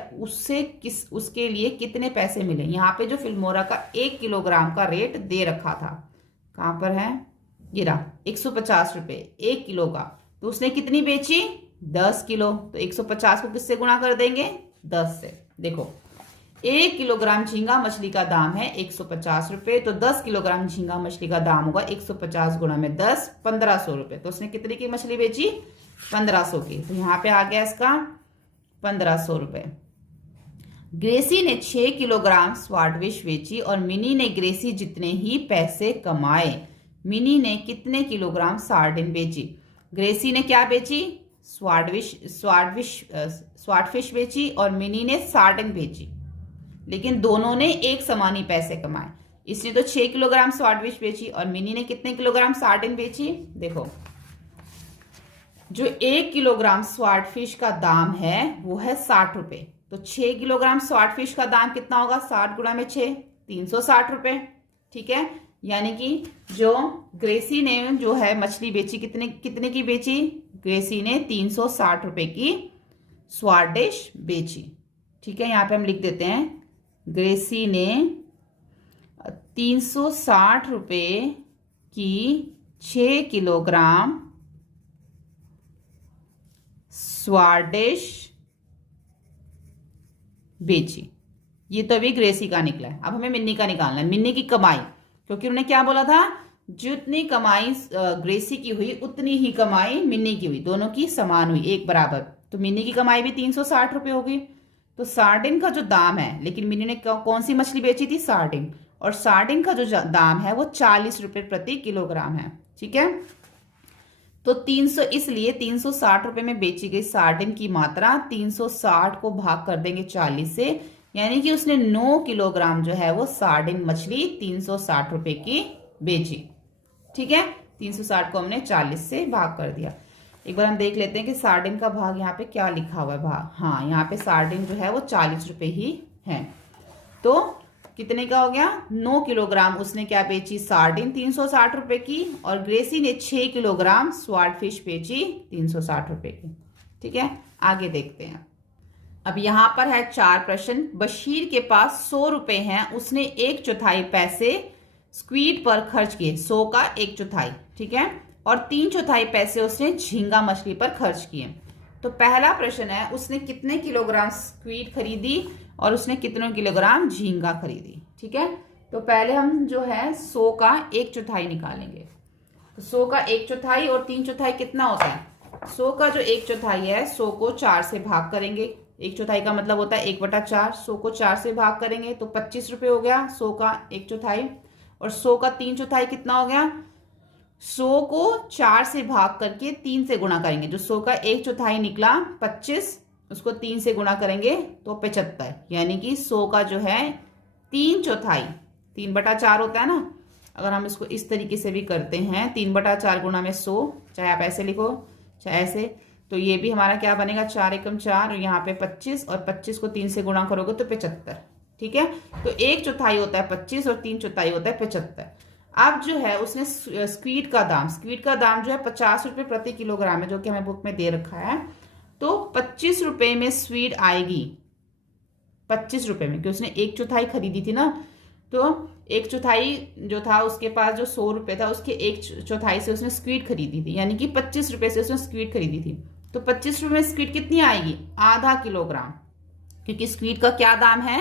उसके लिए कितने पैसे मिले? यहाँ पे जो फिल्मोरा का 1 किलोग्राम का रेट दे रखा था, कहाँ पर है? ये रहा, 150 रुपये 1 किलो का। तो उसने कितनी बेची? 10 किलो। तो 150 को किससे गुणा कर देंगे? 10 से। देखो 1 किलोग्राम झींगा मछली का दाम है 150 रुपये, तो 10 किलोग्राम झींगा मछली का दाम होगा 150 गुणा में 10, 1500 रुपये। तो उसने कितने की मछली बेची? 1500 की। तो यहाँ पे आ गया इसका 1500 रुपये। ग्रेसी ने 6 किलोग्राम स्वाडविश बेची और मिनी ने ग्रेसी जितने ही पैसे कमाए। मिनी ने कितने किलोग्राम सार्डिन बेची? ग्रेसी ने क्या बेची? स्वाडफिश बेची और मिनी ने सार्डिन बेची, लेकिन दोनों ने एक समान ही पैसे कमाए। इसने तो 6 किलोग्राम स्वाडविश बेची और मिनी ने कितने किलोग्राम सार्डिन बेची? देखो, जो 1 किलोग्राम स्वाडफिश का दाम है वो है 60 रुपये, तो 6 किलोग्राम स्वाडफिश का दाम कितना होगा? 60 गुणा में 6, 360 रुपये, ठीक है। यानी कि जो ग्रेसी ने जो है मछली बेची, कितने की बेची? ग्रेसी ने 360 रुपये की स्वाडिश बेची, ठीक है। यहाँ पे हम लिख देते हैं, ग्रेसी ने 360 रुपये की 6 किलोग्राम स्वाडिश बेची। ये तो अभी ग्रेसी का निकला है। अब हमें मिन्नी का निकालना है, मिन्नी की कमाई, क्योंकि उन्होंने क्या बोला था? जितनी कमाई ग्रेसी की हुई उतनी ही कमाई मिन्नी की हुई, दोनों की समान हुई, एक बराबर। तो मिन्नी की कमाई भी 360 रुपये होगी। तो सार्डिन का जो दाम है, लेकिन मिन्नी ने कौन सी मछली बेची थी? सार्डिन। और सार्डिन का जो दाम है वो 40 रुपये प्रति किलोग्राम है, ठीक है। तो 300, इसलिए 360 रुपये में बेची गई सार्डिन की मात्रा 360 को भाग कर देंगे 40 से, यानी कि उसने 9 किलोग्राम जो है वो सार्डिन मछली 360 रुपये की बेची, ठीक है। 360 को हमने 40 से भाग कर दिया। एक बार हम देख लेते हैं कि सार्डिन का भाग यहाँ पे क्या लिखा हुआ है भाग। हाँ, यहाँ पे सार्डिन जो है वो 40 रुपये ही है। तो कितने का हो गया? 9 किलोग्राम उसने क्या बेची? सार्डिन 360 रुपये की, और ग्रेसी ने 6 किलोग्राम स्वाडफिश बेची 360 रुपये की, ठीक है। आगे देखते हैं। अब यहाँ पर है 4 प्रश्न। बशीर के पास 100 रुपये हैं, उसने 1/4 पैसे स्क्वीड पर खर्च किए, 100 का 1/4, ठीक है, और 3/4 पैसे उसने झींगा मछली पर खर्च किए। तो पहला प्रश्न है, उसने कितने किलोग्राम स्क्वीड खरीदी और उसने कितने किलोग्राम झींगा खरीदी, ठीक है। तो पहले हम जो है 100 का 1/4 निकालेंगे। तो 100 का 1/4 और 3/4 कितना होता है? 100 का जो 1/4 है, 100 को 4 से भाग करेंगे। 1/4 का मतलब होता है 1/4। 100 को 4 से भाग करेंगे तो 25 रुपये हो गया 100 का 1/4। और 100 का 3/4 कितना हो गया? 100 को 4 से भाग करके 3 से गुणा करेंगे। जो 100 का 1/4 निकला 25, उसको 3 से गुणा करेंगे तो 75, यानी कि 100 का जो है 3/4, 3/4 होता है ना। अगर हम इसको इस तरीके से भी करते हैं, 3/4 गुणा में 100, चाहे आप ऐसे लिखो चाहे ऐसे, तो ये भी हमारा क्या बनेगा? 4 एकम 4, और यहाँ पे 25, और 25 को 3 से गुणा करोगे तो 75, ठीक है। तो 1/4 होता है 25 और 3/4 होता है 75। अब जो है उसने स्क्वीड का दाम जो है 50 रुपये प्रति किलोग्राम है, जो कि हमें बुक में दे रखा है। तो 25 रुपये में स्क्वीड आएगी, 25 रुपये में, क्योंकि उसने 1/4 खरीदी थी ना। तो 1/4 जो था उसके पास, जो 100 रुपये था, उसके 1/4 से उसने स्क्वीड खरीदी थी, यानी कि 25 रुपये से उसने स्क्वीड खरीदी थी। तो 25 रुपये में स्क्वीड कितनी आएगी? आधा किलोग्राम, क्योंकि स्क्वीड का क्या दाम है?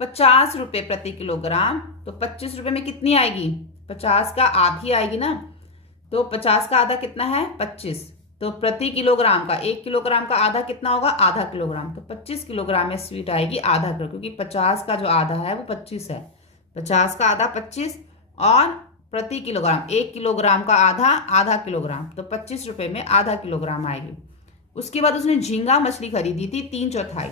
50 रुपए प्रति किलोग्राम, तो 25 रुपए में कितनी आएगी? 50 का आधी आएगी ना। तो 50 का आधा कितना है? 25। तो प्रति किलोग्राम का, 1 किलोग्राम का आधा कितना होगा? आधा किलोग्राम। तो 25 किलोग्राम में स्वीट आएगी आधा किलो, क्योंकि 50 का जो आधा है वो 25 है। 50 का आधा 25 और प्रति किलोग्राम 1 किलोग्राम का आधा आधा किलोग्राम, तो 25 रुपए में आधा किलोग्राम आएगी। उसके बाद उसने झींगा मछली खरीदी थी 3/4।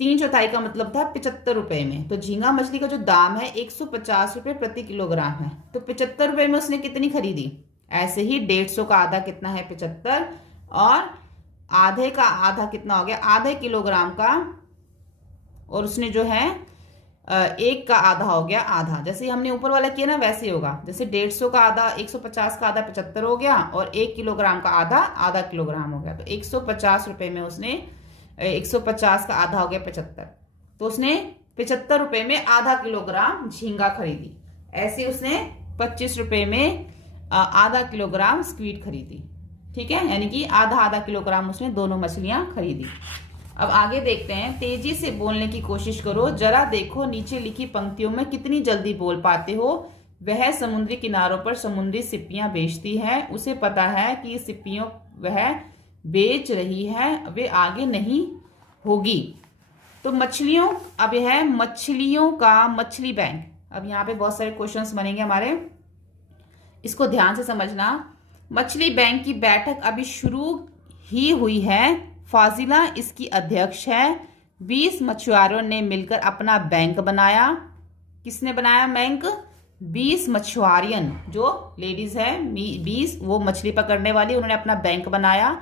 3/4 का मतलब था 75 रुपए में। तो झींगा मछली का जो दाम है 150 रुपए प्रति किलोग्राम है। तो 75 रुपए में उसने कितनी खरीदी? ऐसे ही 150 का आधा कितना है? 75, और आधे का आधा कितना हो गया? आधे किलोग्राम का, और उसने जो है 1 का आधा हो गया आधा। जैसे हमने ऊपर वाला किया ना वैसे ही होगा। जैसे 150 का आधा 150 का आधा 75 हो गया, और 1 किलोग्राम का आधा आधा किलोग्राम हो गया। तो 150 रुपए में उसने 150 का आधा हो गया 75, तो उसने 75 रुपए में आधा किलोग्राम झींगा खरीदी। ऐसे उसने 25 रुपए में आधा किलोग्राम स्क्वीड खरीदी। ठीक है, यानी कि आधा आधा किलोग्राम उसने दोनों मछलियां खरीदी। अब आगे देखते हैं। तेजी से बोलने की कोशिश करो, जरा देखो नीचे लिखी पंक्तियों में कितनी जल्दी बोल पाते हो। वह समुद्री किनारों पर समुद्री सिप्पियां बेचती है, उसे पता है कि सिप्पियों वह बेच रही है वे आगे नहीं होगी। तो मछलियों, अब यह है मछलियों का मछली बैंक। अब यहाँ पे बहुत सारे क्वेश्चंस बनेंगे हमारे, इसको ध्यान से समझना। मछली बैंक की बैठक अभी शुरू ही हुई है, फाजिला इसकी अध्यक्ष है। 20 मछुआरों ने मिलकर अपना बैंक बनाया। किसने बनाया बैंक? 20 मछुआरियन, जो लेडीज है 20, वो मछली पकड़ने वाली, उन्होंने अपना बैंक बनाया।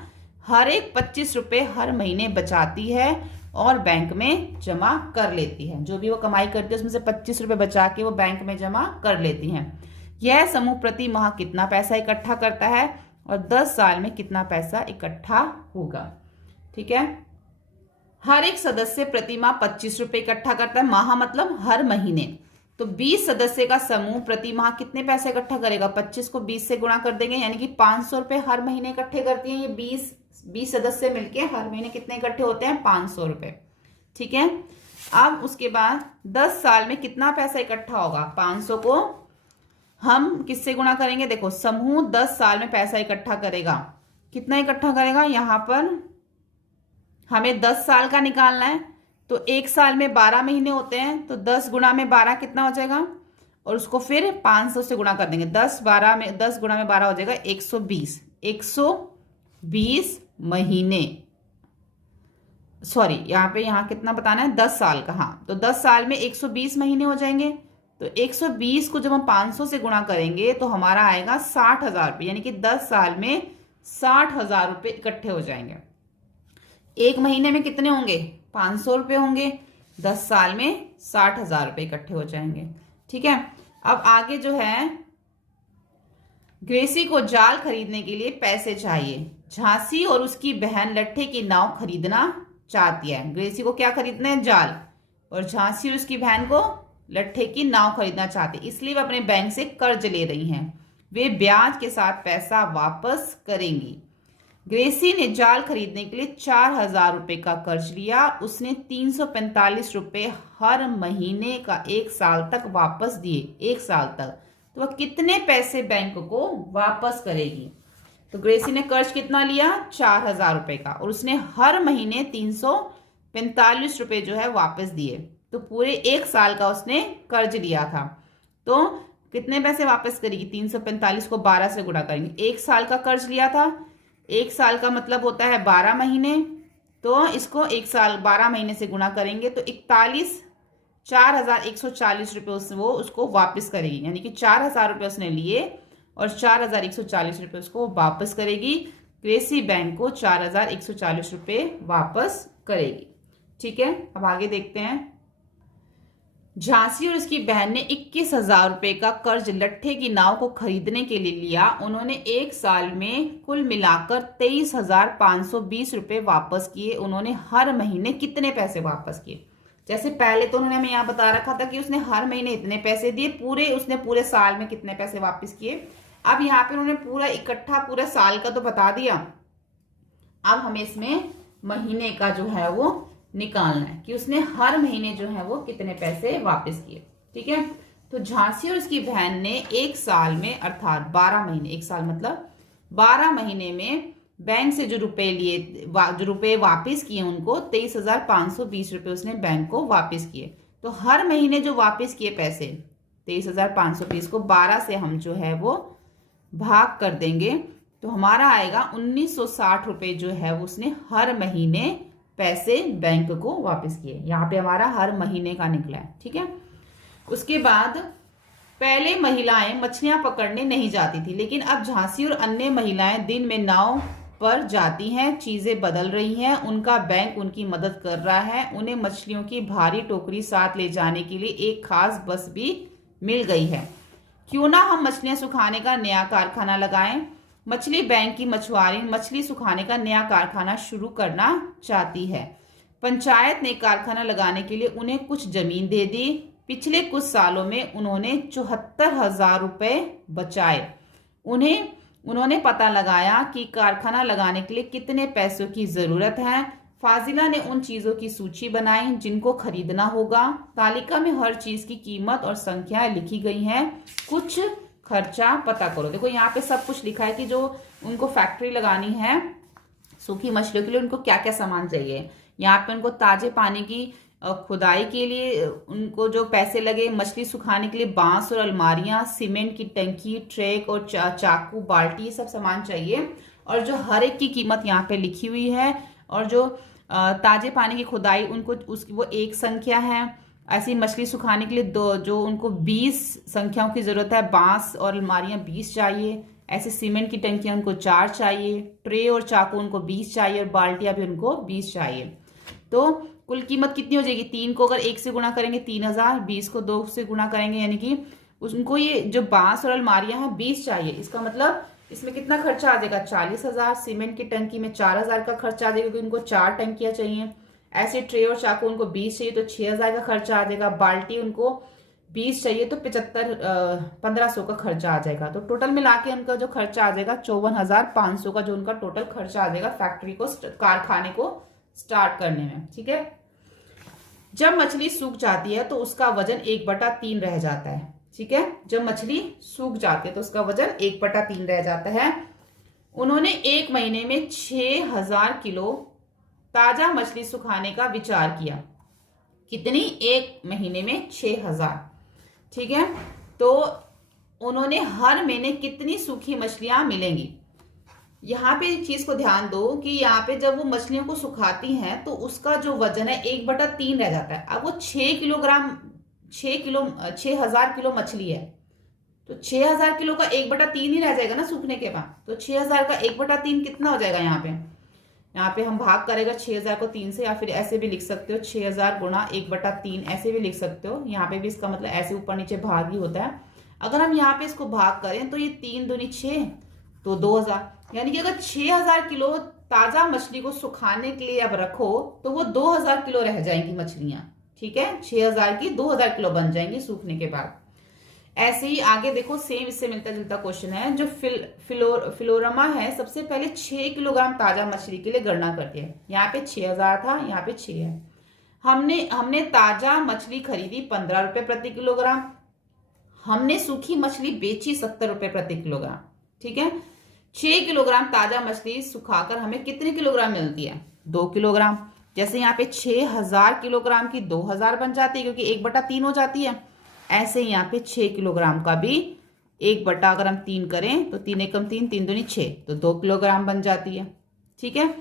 हर एक 25 रुपए हर महीने बचाती है और बैंक में जमा कर लेती है। जो भी वो कमाई करती है उसमें से 25 रुपए बचा के वो बैंक में जमा कर लेती हैं। यह समूह प्रति माह कितना पैसा इकट्ठा करता है और 10 साल में कितना पैसा इकट्ठा होगा? ठीक है, हर एक सदस्य प्रति माह 25 रुपए इकट्ठा करता है। माह मतलब हर महीने। तो 20 सदस्य का समूह प्रति माह कितने पैसे इकट्ठा करेगा? 25 को 20 से गुणा कर देंगे, यानी कि 500 रुपए हर महीने इकट्ठे करती हैं। ये 20 सदस्य मिलके हर महीने कितने इकट्ठे होते हैं? 500 रुपए। ठीक है, अब उसके बाद 10 साल में कितना पैसा इकट्ठा होगा? 500 को हम किससे गुणा करेंगे? देखो, समूह 10 साल में पैसा इकट्ठा करेगा। कितना इकट्ठा करेगा? यहां पर हमें 10 साल का निकालना है। तो एक साल में 12 महीने होते हैं, तो 10 गुणा में 12 कितना हो जाएगा? और उसको फिर 500 से गुणा कर देंगे। 10 गुणा में 12 हो जाएगा 120। 120 महीने, सॉरी यहाँ कितना बताना है? 10 साल का। हाँ, तो 10 साल में 120 महीने हो जाएंगे। तो 120 को जब हम 500 से गुणा करेंगे तो हमारा आएगा 60,000 रुपये, यानी कि 10 साल में 60,000 रुपये इकट्ठे हो जाएंगे। एक महीने में कितने होंगे? 500 रुपये होंगे। 10 साल में 60,000 रुपये इकट्ठे हो जाएंगे। ठीक है, अब आगे जो है, ग्रेसी को जाल खरीदने के लिए पैसे चाहिए। झांसी और उसकी बहन लट्ठे की नाव खरीदना चाहती है। ग्रेसी को क्या खरीदना है? जाल। और झांसी और उसकी बहन को लट्ठे की नाव खरीदना चाहती, इसलिए वे अपने बैंक से कर्ज ले रही हैं। वे ब्याज के साथ पैसा वापस करेंगी। ग्रेसी ने जाल खरीदने के लिए 4,000 रुपए का कर्ज लिया। उसने 345 रुपए हर महीने का 1 साल तक वापस दिए। 1 साल तक तो वह कितने पैसे बैंक को वापस करेगी? तो ग्रेसी ने कर्ज कितना लिया? 4,000 रुपए का, और उसने हर महीने 345 रुपए जो है वापस दिए। तो पूरे 1 साल का उसने कर्ज लिया था। तो कितने पैसे वापस करेगी? 345 को 12 से गुणा करेंगे। 1 साल का कर्ज लिया था। 1 साल का मतलब होता है 12 महीने। तो इसको 1 साल 12 महीने से गुणा करेंगे तो 4,140 रुपये वो उसको वापस करेगी। यानी कि 4,000 रुपये उसने लिए और 4,140 रुपये उसको वापस करेगी। ग्रेसी बैंक को 4,140 रुपये वापस करेगी। ठीक है, अब आगे देखते हैं। झांसी और उसकी बहन ने 21,000 रुपये का कर्ज लट्ठे की नाव को खरीदने के लिए लिया। उन्होंने 1 साल में कुल मिलाकर 23,520 रुपये वापस किए। उन्होंने हर महीने कितने पैसे वापस किए? जैसे पहले तो उन्होंने हमें यहाँ बता रखा था कि उसने हर महीने इतने पैसे दिए, उसने पूरे साल में कितने पैसे वापस किए। अब यहाँ पे उन्होंने पूरा इकट्ठा पूरा साल का तो बता दिया। अब हमें इसमें महीने का जो है वो निकालना है कि उसने हर महीने जो है वो कितने पैसे वापस किए। ठीक है, तो झांसी और उसकी बहन ने एक साल में अर्थात 12 महीने, एक साल मतलब 12 महीने में बैंक से जो रुपए लिए, जो रुपए वापस किए उनको 23,520 रुपए उसने बैंक को वापस किए। तो हर महीने जो वापस किए पैसे 23,520 को 12 से हम जो है वो भाग कर देंगे तो हमारा आएगा 1960 रुपए जो है वो उसने हर महीने पैसे बैंक को वापस किए। यहाँ पे हमारा हर महीने का निकला है। ठीक है, उसके बाद पहले महिलाएं मछलियां पकड़ने नहीं जाती थी, लेकिन अब झांसी और अन्य महिलाएं दिन में नाव पर जाती हैं। चीजें बदल रही हैं, उनका बैंक उनकी मदद कर रहा है। उन्हें मछलियों की भारी टोकरी साथ ले जाने के लिए एक खास बस भी मिल गई है। क्यों ना हम मछलियां सुखाने का नया कारखाना लगाएं। मछली बैंक की मछुआरी मछली सुखाने का नया कारखाना शुरू करना चाहती है। पंचायत ने कारखाना लगाने के लिए उन्हें कुछ जमीन दे दी। पिछले कुछ सालों में उन्होंने 74,000 रुपए बचाए। उन्होंने पता लगाया कि कारखाना लगाने के लिए कितने पैसों की जरूरत है। फाजिला ने उन चीजों की सूची बनाई जिनको खरीदना होगा। तालिका में हर चीज की कीमत और संख्याएं लिखी गई हैं। कुछ खर्चा पता करो। देखो यहाँ पे सब कुछ लिखा है कि जो उनको फैक्ट्री लगानी है सूखी मछलियों के लिए उनको क्या क्या सामान चाहिए। यहाँ पे उनको ताजे पानी की खुदाई के लिए उनको जो पैसे लगे, मछली सुखाने के लिए बांस और अलमारियां, सीमेंट की टंकी, ट्रैक और चाकू, बाल्टी, ये सब सामान चाहिए। और जो हर एक की कीमत यहाँ पे लिखी हुई है। और जो ताजे पानी की खुदाई उनको उसकी वो एक संख्या है। ऐसी मछली सुखाने के लिए जो उनको 20 संख्याओं की जरूरत है। बांस और अलमारियां 20 चाहिए। ऐसे सीमेंट की टंकियां उनको 4 चाहिए। ट्रे और चाकू उनको 20 चाहिए और बाल्टियां भी उनको 20 चाहिए। तो कुल कीमत कितनी हो जाएगी? 3 को अगर 1 से गुणा करेंगे 3,000, 20 को 2 से गुणा करेंगे यानी कि उनको ये जो बांस और अलमारियां हैं 20 चाहिए। इसका मतलब इसमें कितना खर्चा आ जाएगा? 40,000। सीमेंट की टंकी में 4,000 का खर्चा आ जाएगा क्योंकि उनको 4 टंकियां चाहिए। ऐसे ट्रे और चाकू उनको 20 चाहिए तो 6,000 का खर्चा आ जाएगा। बाल्टी उनको 20 चाहिए तो 1500 का खर्चा आ जाएगा। तो टोटल मिला के उनका जो खर्चा आ जाएगा 54,500 का जो उनका टोटल खर्चा आ जाएगा फैक्ट्री को, कारखाने को स्टार्ट करने में। ठीक है, जब मछली सूख जाती है तो उसका वजन 1/3 रह जाता है। ठीक है, जब मछली सूख जाती है तो उसका वजन 1/3 रह जाता है। उन्होंने एक महीने में 6,000 किलो ताजा मछली सुखाने का विचार किया। कितनी? एक महीने में 6,000। ठीक है, तो उन्होंने हर महीने कितनी सूखी मछलियां मिलेंगी। यहाँ पे एक चीज को ध्यान दो कि यहाँ पे जब वो मछलियों को सुखाती हैं तो उसका जो वजन है 1/3 रह जाता है। अब वो 6,000 किलो मछली है तो 6,000 किलो का 1/3 ही रह जाएगा ना सूखने के बाद। तो 6,000 का 1/3 कितना हो जाएगा? यहाँ पे हम भाग करेगा 6,000 को 3 से, या फिर ऐसे भी लिख सकते हो 6,000 गुणा 1/3, ऐसे भी लिख सकते हो। यहाँ पे भी इसका मतलब ऐसे ऊपर नीचे भाग ही होता है। अगर हम यहाँ पे इसको भाग करें तो ये 3 दूनी 6 तो 2,000, यानी कि अगर 6,000 किलो ताजा मछली को सुखाने के लिए अब रखो तो वो 2,000 किलो रह जाएंगी मछलियां। ठीक है, 6,000 की 2,000 किलो बन जाएंगी सूखने के बाद। ऐसे ही आगे देखो, सेम इससे मिलता जुलता क्वेश्चन है। जो फिलोरमा है सबसे पहले 6 किलोग्राम ताजा मछली के लिए गणना करती है। यहाँ पे 6,000 था, यहाँ पे 6 है। हमने ताजा मछली खरीदी 15 रुपए प्रति किलोग्राम। हमने सूखी मछली बेची 70 रुपए प्रति किलोग्राम। ठीक है, 6 किलोग्राम ताजा मछली सुखाकर हमें कितने किलोग्राम मिलती है? 2 किलोग्राम। जैसे यहाँ पे 6,000 किलोग्राम की 2,000 बन जाती है क्योंकि 1/3 हो जाती है। ऐसे यहाँ पे 6 किलोग्राम का भी 1/ अगर हम 3 करें तो 3 एकम 3, 3 दूनी 6 तो 2 किलोग्राम बन जाती है। ठीक है,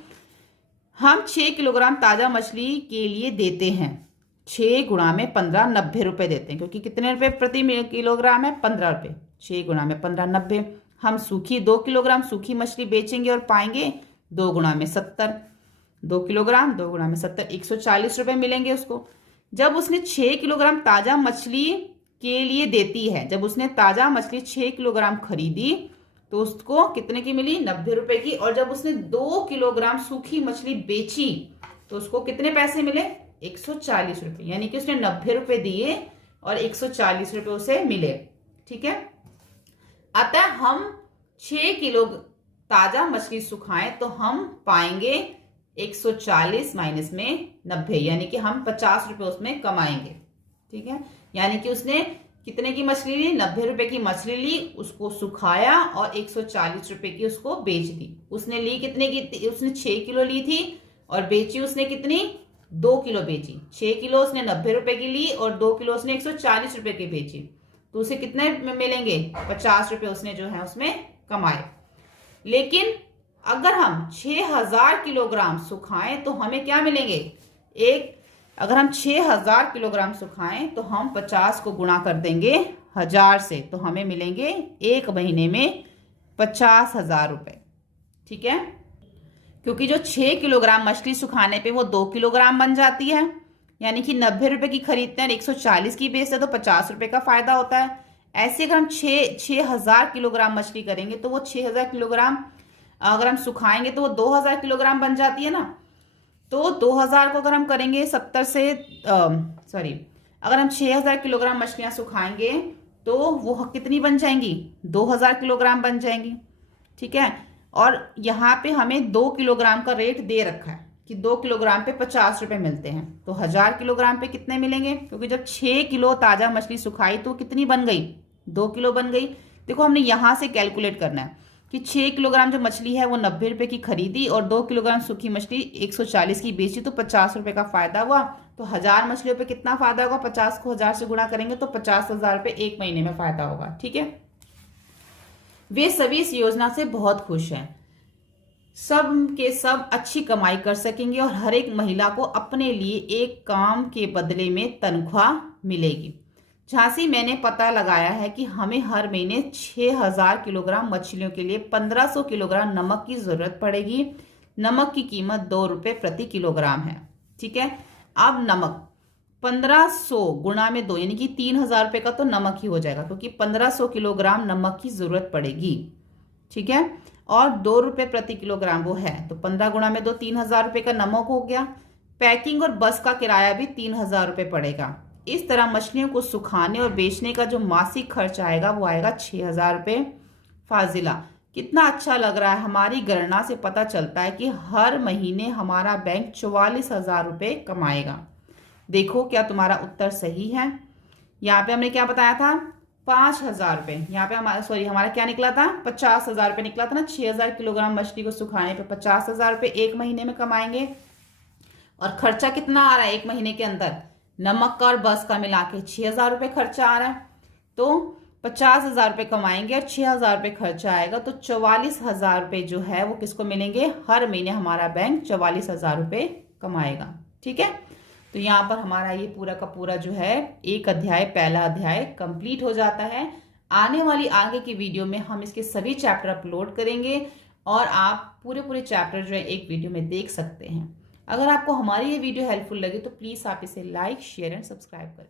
हम 6 किलोग्राम ताजा मछली के लिए देते हैं 6 गुणा में 15, 90 रुपए देते हैं क्योंकि कितने रुपए प्रति किलोग्राम है? 15 रुपए। 6 गुणा में 15, 90। हम 2 किलोग्राम सूखी मछली बेचेंगे और पाएंगे 2 गुणा में 70। 2 किलोग्राम 2 गुणा में 70, 140 रुपए मिलेंगे उसको। जब उसने 6 किलोग्राम ताजा मछली के लिए देती है, जब उसने ताजा मछली 6 किलोग्राम खरीदी तो उसको कितने की मिली? 90 रुपए की। और जब उसने 2 किलोग्राम सूखी मछली बेची तो उसको कितने पैसे मिले? 140 रुपए। यानी कि उसने 90 रुपए दिए और 140 रुपए उसे मिले। ठीक है, अतः हम 6 किलो ताजा मछली सुखाएं तो हम पाएंगे 140 माइनस में 90, यानी कि हम 50 रुपए उसमें कमाएंगे। ठीक है, यानी कि उसने कितने की मछली ली, 90 रुपए की मछली ली, उसको सुखाया और 140 रुपए की उसको बेच दी। उसने ली कितने की, उसने 6 किलो ली थी और बेची उसने कितनी, 2 किलो बेची। 6 किलो उसने 90 रुपए की ली और 2 किलो उसने 140 रुपए की बेची, तो उसे कितने मिलेंगे, 50 रुपए उसने जो है उसमें कमाए। लेकिन अगर हम 6000 किलोग्राम सुखाएं तो हमें क्या मिलेंगे, अगर हम 6000 किलोग्राम सुखाएं तो हम 50 को गुणा कर देंगे 1000 से, तो हमें मिलेंगे एक महीने में 50,000 रुपए। ठीक है, क्योंकि जो 6 किलोग्राम मछली सुखाने पे वो 2 किलोग्राम बन जाती है, यानी कि 90 रुपए की खरीदते हैं, 140 की बेचते हैं, तो 50 रुपए का फायदा होता है। ऐसे अगर हम 6000 किलोग्राम मछली करेंगे तो वो 6000 किलोग्राम अगर हम सुखाएंगे तो वो 2000 किलोग्राम बन जाती है ना। तो 2000 को अगर हम करेंगे 70 से अगर हम 6000 किलोग्राम मछलियां सुखाएंगे तो वो कितनी बन जाएंगी, 2000 किलोग्राम बन जाएंगी। ठीक है, और यहाँ पे हमें 2 किलोग्राम का रेट दे रखा है कि 2 किलोग्राम पे 50 रुपए मिलते हैं, तो 1000 किलोग्राम पे कितने मिलेंगे, क्योंकि जब 6 किलो ताजा मछली सुखाई तो कितनी बन गई, 2 किलो बन गई। देखो हमने यहां से कैलकुलेट करना है कि 6 किलोग्राम जो मछली है वो 90 रुपए की खरीदी और 2 किलोग्राम सूखी मछली 140 की बेची, तो 50 रुपए का फायदा हुआ। तो 1000 मछलियों पे कितना फायदा होगा, 50 को 1000 से गुणा करेंगे तो 50,000 रुपए एक महीने में फायदा होगा। ठीक है, वे सभी इस योजना से बहुत खुश हैं, सब के सब अच्छी कमाई कर सकेंगे और हर एक महिला को अपने लिए एक काम के बदले में तनख्वाह मिलेगी। झांसी, मैंने पता लगाया है कि हमें हर महीने 6000 किलोग्राम मछलियों के लिए 1500 किलोग्राम नमक की जरूरत पड़ेगी। नमक की कीमत 2 रुपए प्रति किलोग्राम है। ठीक है, अब नमक 1500 गुणा में 2 यानी कि 3000 रुपए का तो नमक ही हो जाएगा, क्योंकि 1500 किलोग्राम नमक की जरूरत पड़ेगी। ठीक है, और 2 रुपए प्रति किलोग्राम वो है, तो 15 गुणा में 2 3000 रुपए का नमक हो गया। पैकिंग और बस का किराया भी 3000 रुपए पड़ेगा। इस तरह मछलियों को सुखाने और बेचने का जो मासिक खर्च आएगा वो आएगा 6000 रुपए। फाजिला, कितना अच्छा लग रहा है, हमारी गणना से पता चलता है कि हर महीने हमारा बैंक 44,000 रुपए कमाएगा। देखो क्या तुम्हारा उत्तर सही है। यहाँ पे हमने क्या बताया था, 5,000 रुपए, यहाँ पे हमारा क्या निकला था, 50,000 रुपए निकला था ना। 6000 किलोग्राम मछली को सुखाने पे 50,000 रुपए एक महीने में कमाएंगे। और खर्चा कितना आ रहा है एक महीने के अंदर, नमक का और बस का मिला के 6000 रुपए खर्चा आ रहा है, तो 50,000 रुपए कमाएंगे और 6000 रुपए खर्चा आएगा, तो 44,000 रुपए जो है वो किसको मिलेंगे, हर महीने हमारा बैंक 44,000 रुपए कमाएगा। ठीक है, तो यहाँ पर हमारा ये पूरा का पूरा जो है एक अध्याय, पहला अध्याय कंप्लीट हो जाता है। आने वाली आगे की वीडियो में हम इसके सभी चैप्टर अपलोड करेंगे और आप पूरे चैप्टर जो है एक वीडियो में देख सकते हैं। अगर आपको हमारी ये वीडियो हेल्पफुल लगे तो प्लीज़ आप इसे लाइक, शेयर एंड सब्सक्राइब करें।